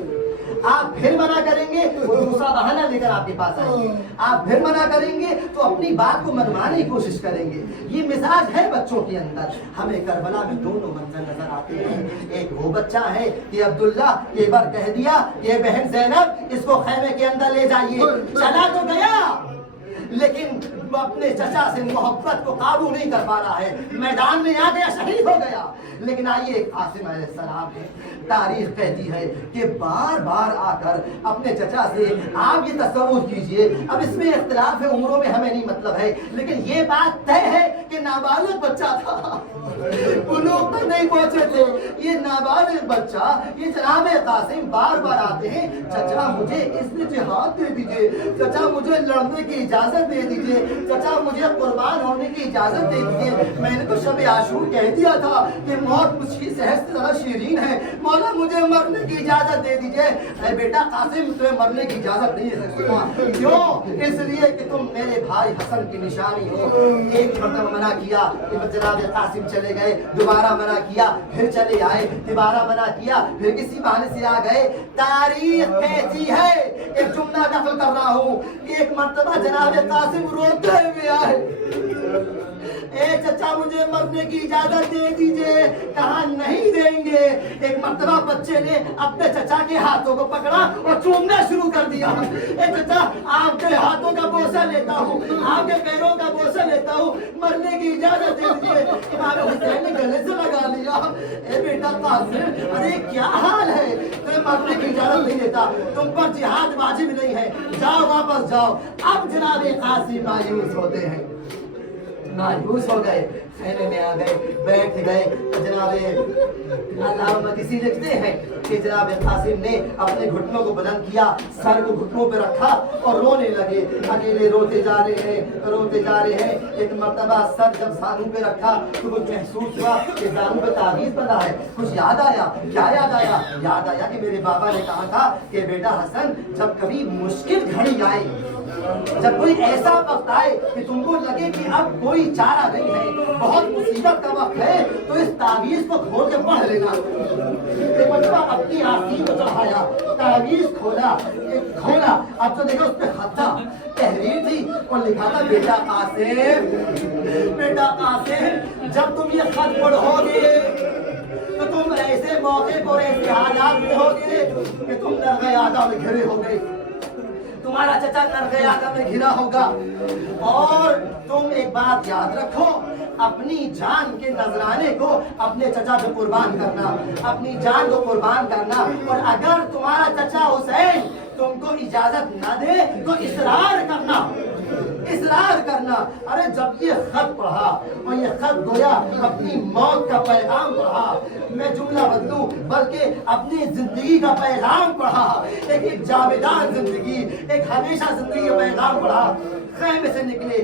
آپ پھر منع کریں گے وہ دوسرا بہانہ لے کر آپ کے پاس آئیں گے، آپ پھر منع کریں گے تو اپنی بات کو منوانے کی کوشش کریں گے۔ یہ مزاج ہے بچوں کے اندر۔ ہمیں کربلا میں دونوں منظر نظر آتے ہیں، ایک وہ بچہ ہے کہ عبداللہ ایک بار کہہ دیا کہ بہن زینب اس کو خیمے کے اندر لے جائیے، چلا تو گیا لیکن اپنے چچا سے محبت کو قابو نہیں کر پا رہا ہے، میدان میں آ گیا، شہید ہو گیا۔ لیکن آئیے قاسم علیہ السلام ہے، تاریخ کہتی ہے کہ بار بار آ کر اپنے چچا سے آپ یہ تصور کیجئے، اب اس میں اختلاف ہے عمروں میں ہمیں نہیں مطلب ہے، لیکن یہ بات طے ہے کہ نابالغ بچہ تھا، بلوغ تک نہیں پہنچے تھے، یہ نابالغ بچہ، یہ جناب قاسم بار بار آتے ہیں، چچا مجھے اس میں جہاد دے دیجئے، چچا مجھے لڑنے کی اجازت دے دیجئے، چچا مجھے قربان ہونے کی اجازت دے دیجئے، میں نے تو شب عاشور کہہ دیا تھا کہ موت مجھ کی صحت سے زیادہ شیرین ہے، مولا مجھے مرنے کی اجازت دے دیجئے۔ اے بیٹا قاسم تمہیں مرنے کی اجازت نہیں ہے سکتا، کیوں؟ اس لیے کہ تم میرے بھائی حسن کی نشانی ہو۔ ایک مرتبہ منع کیا کہ جناب قاسم چلے گئے، دوبارہ منع کیا پھر چلے آئے، دوبارہ منع کیا پھر کسی بہانے سے آ گئے۔ تاریخ کہتی ہے، ایک جملہ نقل کر رہا ہوں، ایک مرتبہ جناب قاسم روتے ہوئے آئے، اے چچا مجھے مرنے کی اجازت دے دیجئے، کہا نہیں دیں گے۔ ایک مرتبہ بچے نے اپنے چچا کے ہاتھوں کو پکڑا اور چومنا شروع کر دیا، اے چچا آپ کے ہاتھوں کا بوسہ لیتا ہوں، آپ کے پیروں کا بوسہ لیتا ہوں، مرنے کی اجازت دے دیجئے۔ امام حسین نے گلے سے لگا لیا، اے بیٹا قاسم ارے کیا حال ہے، تمہیں مرنے کی اجازت نہیں دیتا، تم پر جہاد واجب نہیں ہے، جاؤ واپس جاؤ۔ اب جناب قاسم مایوس ہوتے ہیں، مایوس ہو گئے، خیمے میں آ گئے، بیٹھ گئے۔ جناب علامہ مقدسی لکھتے ہیں کہ جناب قاسم نے اپنے گھٹنوں کو بلند کیا، سر کو گھٹنوں پہ رکھا اور رونے لگے، اکیلے روتے جا رہے ہیں، روتے جا رہے ہیں۔ ایک مرتبہ سر جب زانو پہ رکھا تو کچھ محسوس ہوا کہ زانو پہ تعویذ بنا ہے، کچھ یاد آیا۔ کیا یاد آیا؟ یاد آیا کہ میرے بابا نے کہا تھا کہ بیٹا حسن جب کبھی مشکل گھڑی آئے، جب کوئی ایسا وقت آئے کہ تم کو لگے کہ اب کوئی چارہ نہیں ہے، بہت مصیبت کا وقت ہے، تو اس تعویذ کو کھول کے پڑھ لینا۔ ایک مرتبہ اپنی آستین کو چڑھایا، تعویذ کھولا، اب تو دیکھو اس پہ خط تھا، تحریر تھی اور لکھا تھا بیٹا قاسم، بیٹا قاسم جب تم یہ خط پڑھو گے تو تم ایسے موقع پر ایسے حالات میں ہوگے کہ تم نرغے آدھا میں گھرے ہو گئے، تمہارا چچا نرغے آدھا میں گھرا ہوگا، اور تم ایک بات یاد رکھو، اپنی جان کے نذرانے کو اپنے چچا پہ قربان کرنا، اپنی جان کو قربان کرنا، اور اگر تمہارا چچا حسین تم کو اجازت نہ دے تو اصرار کرنا، اصرار کرنا۔ ارے جب یہ خط پڑھا اور یہ خط گویا اپنی موت کا پیغام پڑھا، میں جملہ بدلوں بلکہ اپنی زندگی کا پیغام پڑھا، ایک جاویدان زندگی، ایک ہمیشہ زندگی کا پیغام پڑھا۔ خیمے سے نکلے،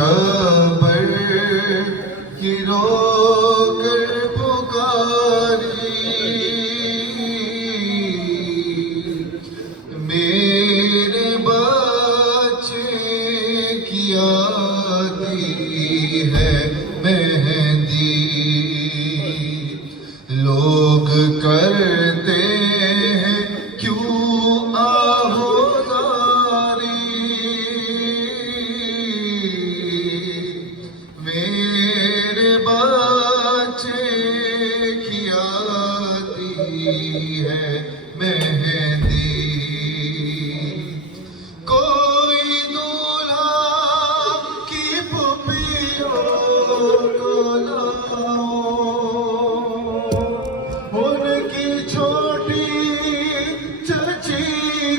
شبر کی رو کر پکاری میرے بچے کی آتی ہے مہندی لوگ کرتے ہیں کیوں آہوزاری میرے بچے کی آتی ہے مہندی کوئی دولہا کی پھوپھیوں کو لاؤ ان کی چھوٹی چچی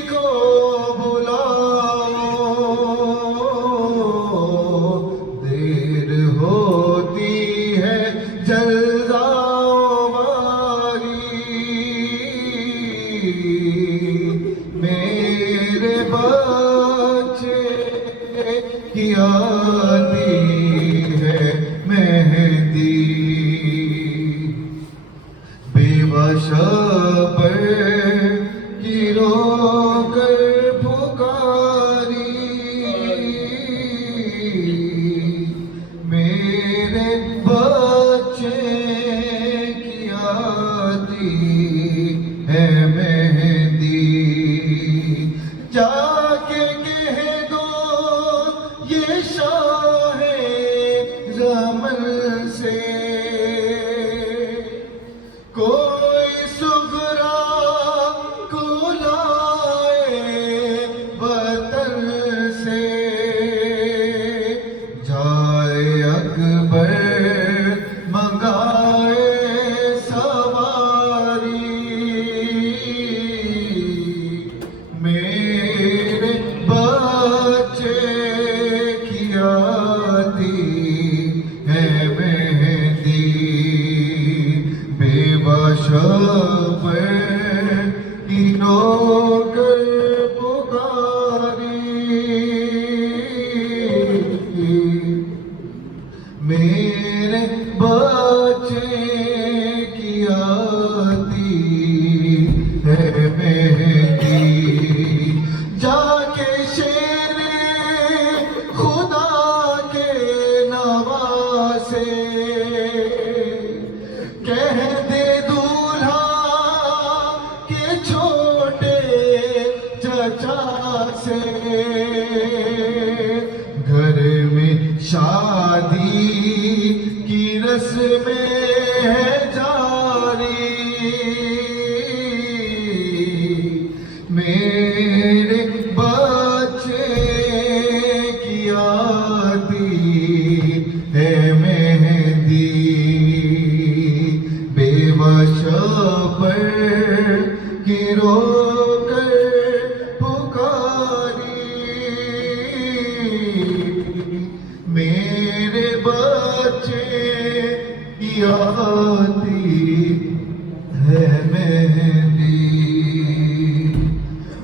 کو بلاؤ دیر ہوتی ہے جلداؤ واری میرے بچے کی آتی ہے مہندی بیوہ شبر کی رو کر پکاری میرے بچے کی آتی ہے مہندی جا کے کہہ دو یہ شاہ زمن سے کوئی سغرا کو لائے وطن سے جائے اکبر منگائے سواری میرے بچے کی آتی ہے مہندی بیوہ شبر کی رو کر پکاری میرے بچے کی آتی ہے مہندی جا کے شیر خدا کے نواسے کہہ دے دولہا کے چھوٹے چچا سے گھر میں شادی کی رسمیں ہے جاری میرے بچے کی آتی ہے مہندی بیوہ شبر کی رو کر پکاری میرے بچے کی آتی ہے مہندی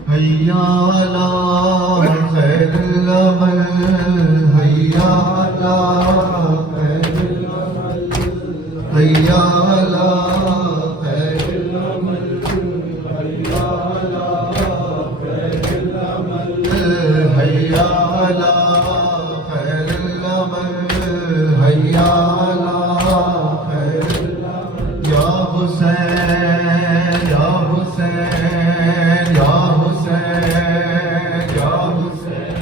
حیا علی خیر العمل حیا علی خیر العمل حیا علی خیر العمل حیا علی خیر العمل حیا علی خیر العمل حیا علی خیر العمل یا حسین یا حسین یا حسین یا حسین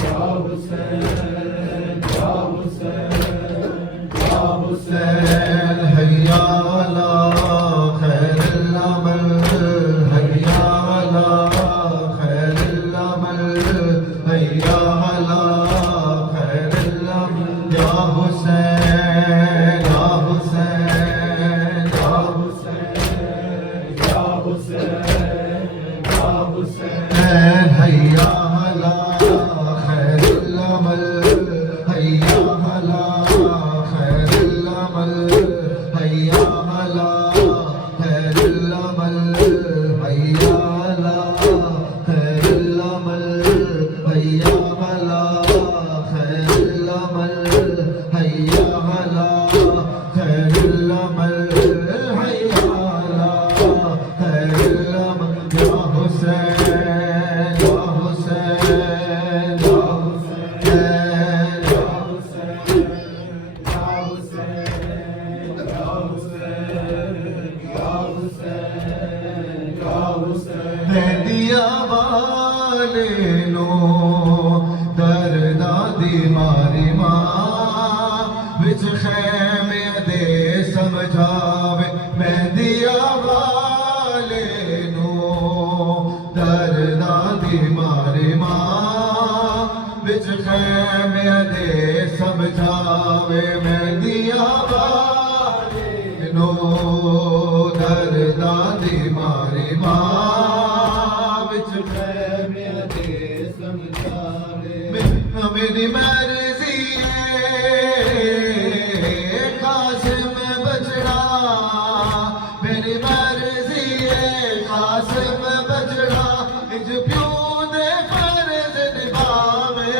یا حسین یا حسین یا حسین حیا علی خیر العمل حیا علی خیر العمل حیا علی خیر العمل یا حسین یا حسین یا حسین یا حسین یا حسین حیا علی خیر العمل حیا علی خیر العمل حیا علی خیر العمل حیا علی خیر العمل حیا علی خیر ਵਾਲੇ ਨੂੰ ਦਰਦਾਂ ਦੀ ਮਾਰੀ ਮਾਂ ਵਿੱਚ ਖੈਮੇ ਦੇ ਸਮਝਾਵੇ ਮਹਿੰਦੀਆ ਵਾਲੇ ਨੂੰ ਦਰਦਾਂ ਦੀ ਮਾਰੀ ਮਾਂ ਵਿੱਚ ਖੈਮੇ ਦੇ ਸਮਝਾਵੇ ਮਹਿੰਦੀਆ ਵਾਲੇ ਨੂੰ ਦਰਦਾਂ ਦੀ ਮਾਰੀ ਮਾਂ ਵਿੱਚ ਖੈਮੇ ਦੇ ਸਮਝਾਵੇ ਮੇਰੀ ਮਰਜ਼ੀ ਕਾਸਿਮ ਬਚੜਾ ਮੇਰੀ ਮਰਜ਼ੀ ਕਾਸਿਮ ਬਚੜਾ ਇਜ ਪਿਓ ਦੇ ਫਰਜ਼ ਨਿਭਾਵੇ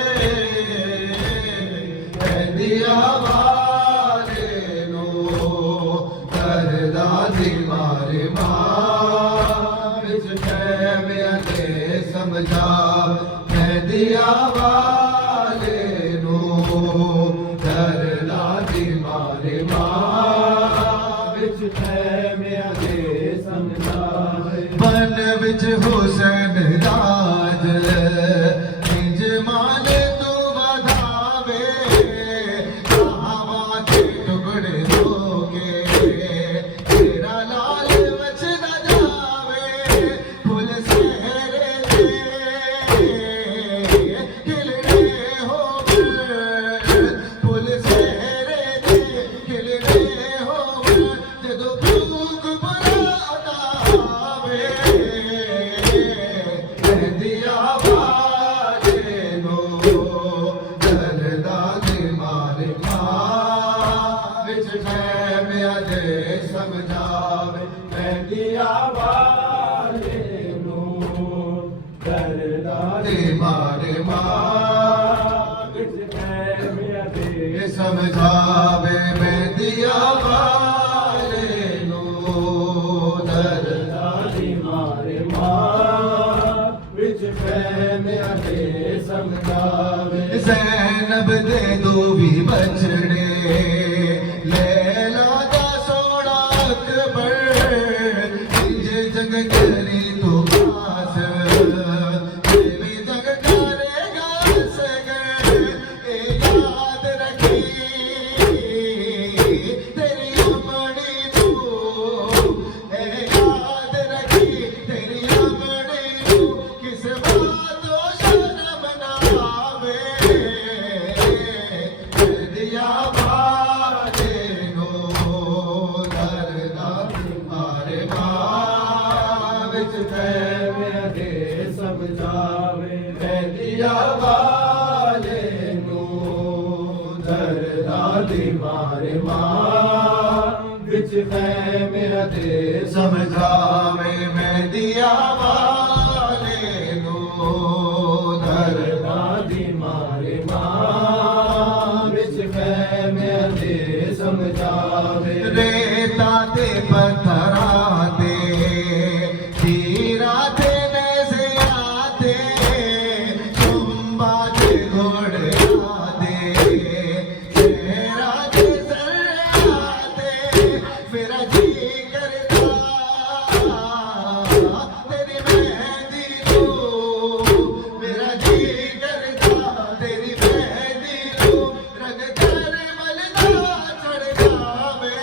ਮਹਿੰਦੀਆ ਵਾਲੇ ਨੂੰ ਦਰਦਾਂ ਦੀ ਮਾਰੀ ਮਾਂ ਵਿੱਚ ਖੈਮੇ ਦੇ ਸਮਝਾ ਮਹਿੰਦੀਆ ਵਾਲੇ ਨੂੰ ਦਰਦਾਂ ਦੀ ਮਾਰੀ ਮਾਂ ਵਿੱਚ ਖੈਮੇ ਦੇ ਸਮਝਾਵੇ ਬਨ ਵਿੱਚ ਹੁਸੈਨ ਰਾਜ ਇੰਜ ਮਾਨ ਤੂੰ ਵਧਾਵੇ ਹਵਾ ਦੇ ਟੁਕੜੇ ਹੋ ਕੇ ਤੇਰਾ ਲਾਲ ਵਚਦਾ ਜਾਵੇ ਫੁੱਲ ਸਹਿਰੇ ਦੇ ਖਿਲੜੇ ਹੋਵੇ ਫੁੱਲ ਸਹਿਰੇ ਦੇ ਖਿਲੜੇ ਹੋਵੇ ਜਦੋਂ ਭੂਖ ਬਰਾਦਾ ਆਵੇ ਮਹਿੰਦੀਆ ਵਾਲੇ ਨੂੰ ਦਰਦਾਂ ਦੀ ਮਾਰੀ ਮਾਂ ਵਿੱਚ ਖੈਮੇ ਦੇ ਸਮਝਾਵੇ ਮਹਿੰਦੀਆ ਵਾਲੇ ਨੂੰ ਦਰਦਾਂ ਦੀ ਮਾਰੀ ਮਾਂ ਵਿੱਚ ਖੈਮੇ ਦੇ ਸਮਝਾਵੇ ਮਹਿੰਦੀਆ ਵਾਲੇ ਨੂੰ ਦਰਦਾਂ ਦੀ ਮਾਰੀ ਮਾਂ ਵਿੱਚ ਖੈਮੇ ਦੇ ਸਮਝਾਵੇ ਜ਼ੈਨਬ ਦੇ ਦੋ ਵੀ ਬਚੜੇ ਲੈਲਾ ਦਾ ਸੋਹਣਾ ਅਕਬਰ ਇੰਜ ਜਗ ਕਰੀ ਤੂੰ ਪਾਸ ਵੀ ਜਗ ਕਰੇਗਾ ਸਗਰ ਇਹ ਯਾਦ ਰੱਖੀ ਤੇਰੀ ਅਮਣੀ ਤੂੰ ਇਹ ਯਾਦ ਰੱਖੀ ਤੇਰੀ ਅਮਣੀ ਤੂੰ ਕਿਸ ਬਾਤੋਂ ਸ਼ਰਮ ਨਾ ਆਵੇ ਮਹਿੰਦੀਆ ਵਾਲੇ ਨੂੰ ਦਰਦਾਂ ਦੀ ਮਾਰੀ ਮਾਂ ਵਿੱਚ ਖੈਮੇ ਦੇ ਸਮਝਾਵੇ ਮਹਿੰਦੀਆ ਵਾਲੇ ਨੂੰ ਦਰਦਾਂ ਦੀ ਮਾਰੀ ਮਾਂ ਵਿੱਚ ਖੈਮੇ ਦੇ ਸਮਝਾਵੇ ਮਹਿੰਦੀਆ ਵਾਲੇ ਨੂੰ ਦਰਦਾਂ ਦੀ ਮਾਰੀ ਮਾਂ ਵਿੱਚ ਖੈਮੇ ਦੇ ਸਮਝਾਵੇ ਰੇਤਾਂ ਤੇ ਪੱਥਰਾਂ ਤੇ ਹੀਰਾਂ ਤੇ ਨਜ਼ਰਾਂ ਤੇ ਚੁੰਬਾਂ ਤੇ ਘੋੜਿਆਂ ਤੇ ਸ਼ੇਰਾਂ ਤੇ ਜ਼ਰਿਆਂ ਤੇ ਮੇਰਾ ਜੀ ਕਰਦਾ ਤੇਰੀ ਮਹਿੰਦੀ ਨੂੰ ਮੇਰਾ ਜੀ ਕਰਦਾ ਤੇਰੀ ਮਹਿੰਦੀ ਨੂੰ ਰੰਗ ਕਰ ਮਲਦਾ ਚੜ ਜਾਵੇ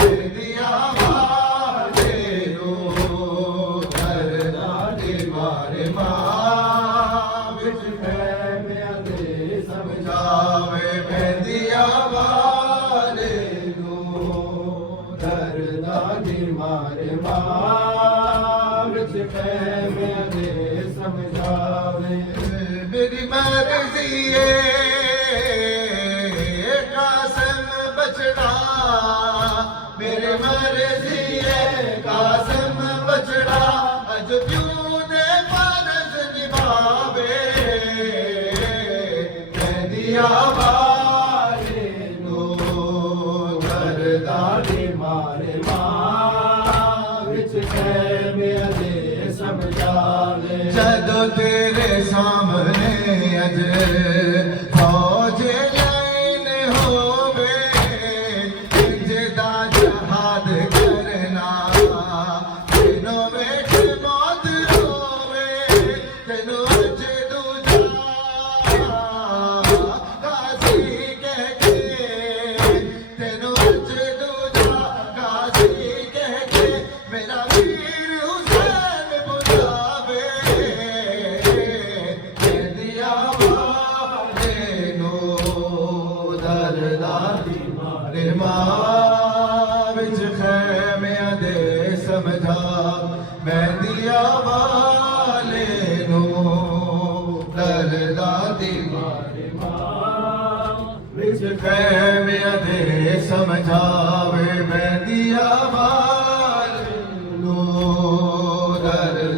ਮਹਿੰਦੀਆ ਵਾਲੇ ਨੂੰ ਦਰਦਾਂ ਦੀ ਮਾਰੀ ਮਾਂ ਵਿੱਚ ਖੈਮੇ ਦੇ ਸਮਝਾਵੇ ਮਹਿੰਦੀਆ ਵਾਲੇ ਨੂੰ ਦਰਦਾਂ ਦੀ ਮਾਰੀ ਮਾਂ ਵਿੱਚ ਖੈਮੇ ਦੇ ਸਮਝਾਵੇ ਮੇਰੀ ਮਰਜ਼ੀ ਕਾਸਮ ਬਚੜਾ ਮੇਰੇ ਮਰਜ਼ੀ ਕਾਸਮ ਬਚੜਾ ਅਜ ਪਿਓ ਦੇ ਫਰਜ਼ ਨਿਭਾਵੇ ਮਹਿੰਦੀਆ ਵਾਲੇ ਨੂੰ ਦਰਦਾਂ ਦੀ ਮਾਰੀ ਮਾਂ ਵਿੱਚ ਖੈਮੇ ਦੇ ਸਮਝਾਵੇ ਜਦੋਂ ਤੇਰੇ ਸਾਹਮਣੇ ਅਜ ਫੌਜ ਲਾਈਨ ਹੋਵੇ ਇੰਜ ਦਾ ਜਹਾਦ ਕਰਨਾ ਦਿਨੋਂ ਵੇਖ ਮੌਤ ਹੋਵੇ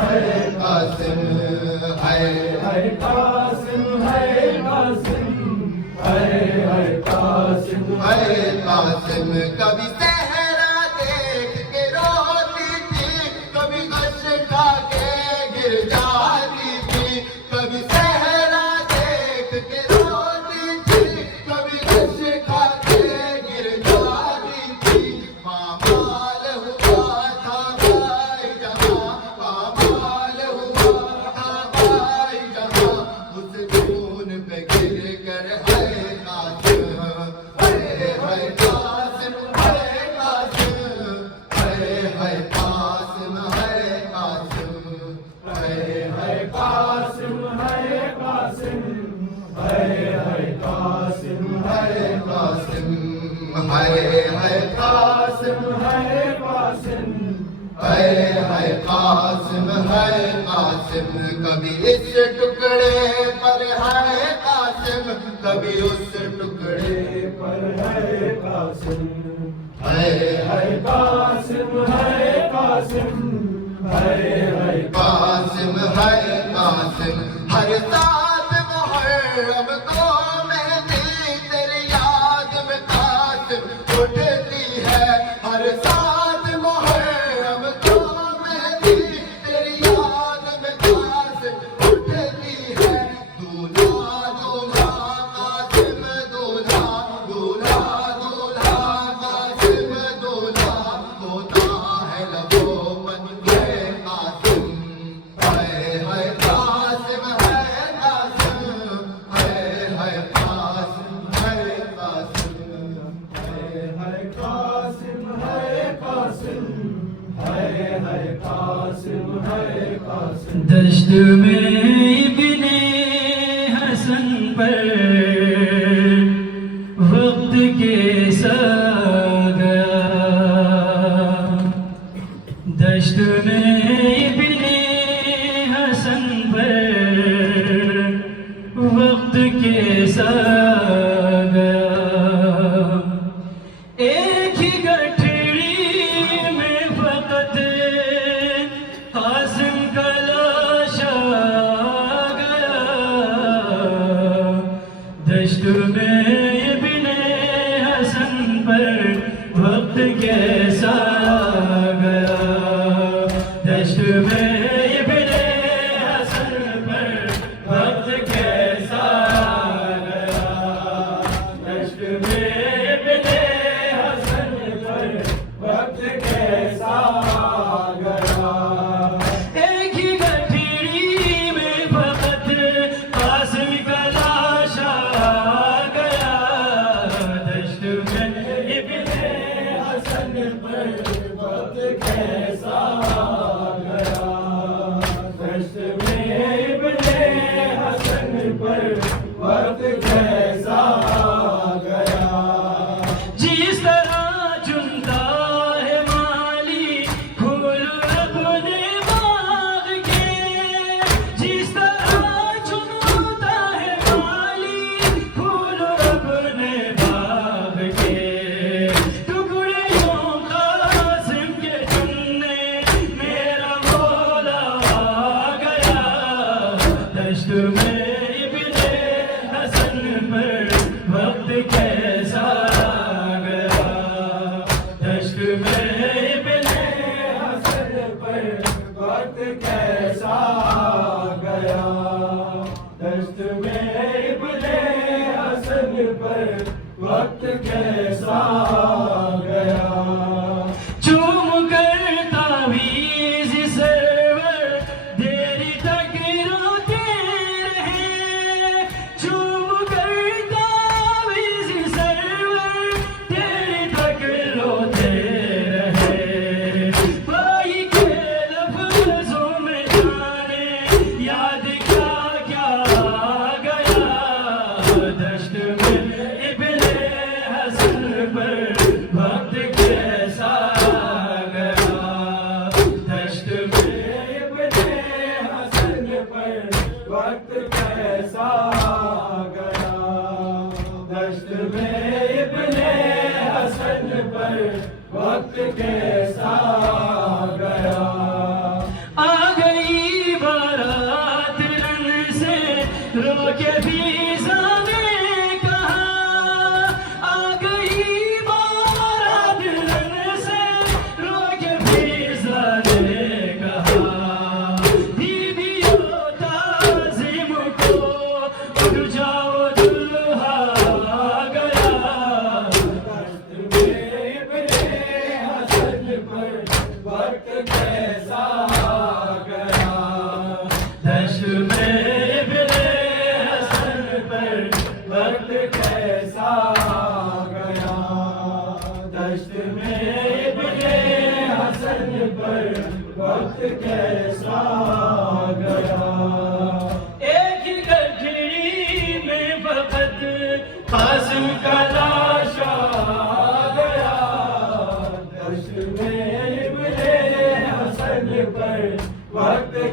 قاسم ہے قاسم ہے قاسم ہے قاسم ہے قاسم کبھی صحرا دیکھ کے روتی تھی کبھی غش کھا کے گر جاتی تھی کبھی صحرا دیکھ کے روتی تھی کبھی غش کھا کے گر جاتی تھی پامال ہوا تھا بھائی جہاں پامال ہوا تھا بھائی جہاں اس خون پہ گر کر ہے قاسم ہے قاسم ہے قاسم ہے قاسم ہے قاسم ہے قاسم ہے قاسم ہے قاسم ہے قاسم ہے قاسم ہے قاسم ہے قاسم ہے قاسم کبھی اس ٹکڑے پر ہے قاسم کبھی اس ٹکڑے پر ہے قاسم ہے قاسم ہے قاسم ہے قاسم ہے قاسم ہر ساتھ محرم کو مہندی تیری یاد میں قاسم اٹھتی ہے ہر ساتھ محرم کو مہندی تیری یاد میں قاسم اٹھتی ہے دولہا دولہا قاسم دولہا دولہا دولہا قاسم دولہا ہوتا ہے لبوں بن کے قاسم ہے قاسم ہے قاسم ہے قاسم ہے قاسم ہے قاسم ہے قاسم ہے قاسم ہے قاسم دشت میں ابن حسن پر وقت کیسا گیا دشت میں ابن حسن پر وقت کیسا گیا ایک ہی گٹھڑی میں فقط قاسم کا لاش آ گیا دشت میں ابن حسن پر وقت کیسا گیا دشت میں ابن حسن پر وقت کیسا گیا دشت میں ابن حسن پر وقت کیسا گیا ایک ہی گٹھڑی میں فقط قاسم کا لاش آ گیا دشت میں ابن حسن پر وقت کیسا گیا دشت میں ابن حسن پر وقت کیسا گیا جس طرح چنتا ہے مالی پھول اپنے باغ کے جس طرح چنتا ہے مالی پھول اپنے باغ کے ٹکڑے یوں قاسم کے چننے میرا مولا آ گیا دشت میں ابن حسن پر وقت کیسا گیا دشت میں ابن حسن پر وقت کیسا گیا دشت میں ابن حسن پر وقت کیسا گیا چوم کر تعویذ سرور دیری تک روتے رہے چوم کر تعویذ سرور دیری تک روتے رہے بھائی کے لفظوں میں جانے یاد کیا کیا آ گیا دشت میں ابن حسن پر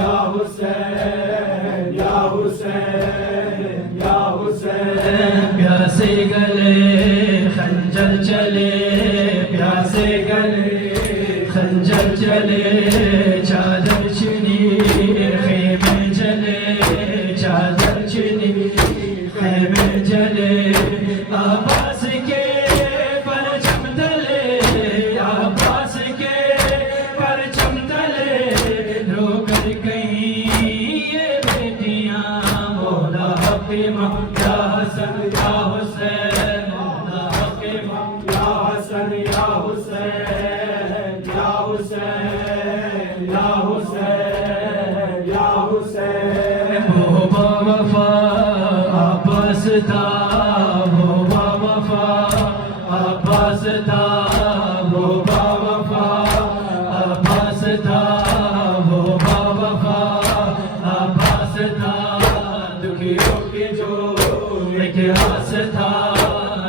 یا حسین یا حسین یا حسین پیاسے گلے خنجر چلے پیاسے گلے خنجر چلے چادر چنی خیمے جلے چادر چنی خیمے جلے عباس کے پرچم تلے عباس کے پرچم تلے رو کر گئیں یہ بیٹیاں مولا حق یا حسن یا حسین مولا حق یا حسن یا حسین یا حسین یا حسین یا حسین وہ با وفا عباس تھا وہ با وفا عباس تھا وہ با وفا عباس تھا وہ با وفا عباس تھا دکھیوں کی جو ایک راس تھا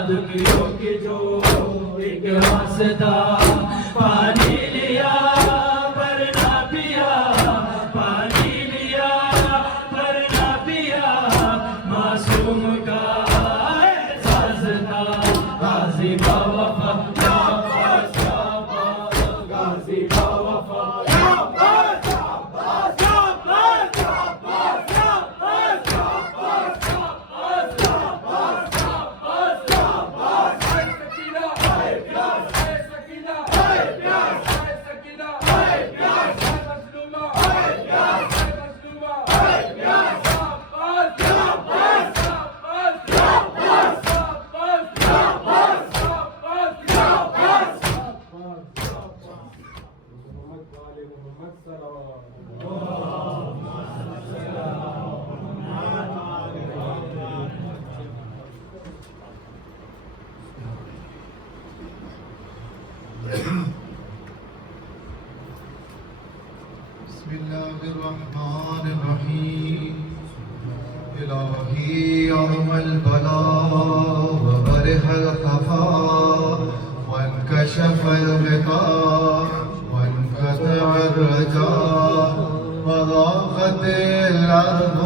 دکھیوں کی جو ایک راس تھا پانی لیا پر نہ پیا پانی لیا پر نہ پیا معصوم کا احساس تھا غازی با وفا غازی با وفا بسم الله الرحمن الرحيم إلهي يوم البلاء وبرح الخفاء وانكشف الغطاء وانقطع الرجاء وضاقت الأرض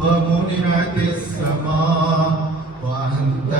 ومنعت السماء وأنت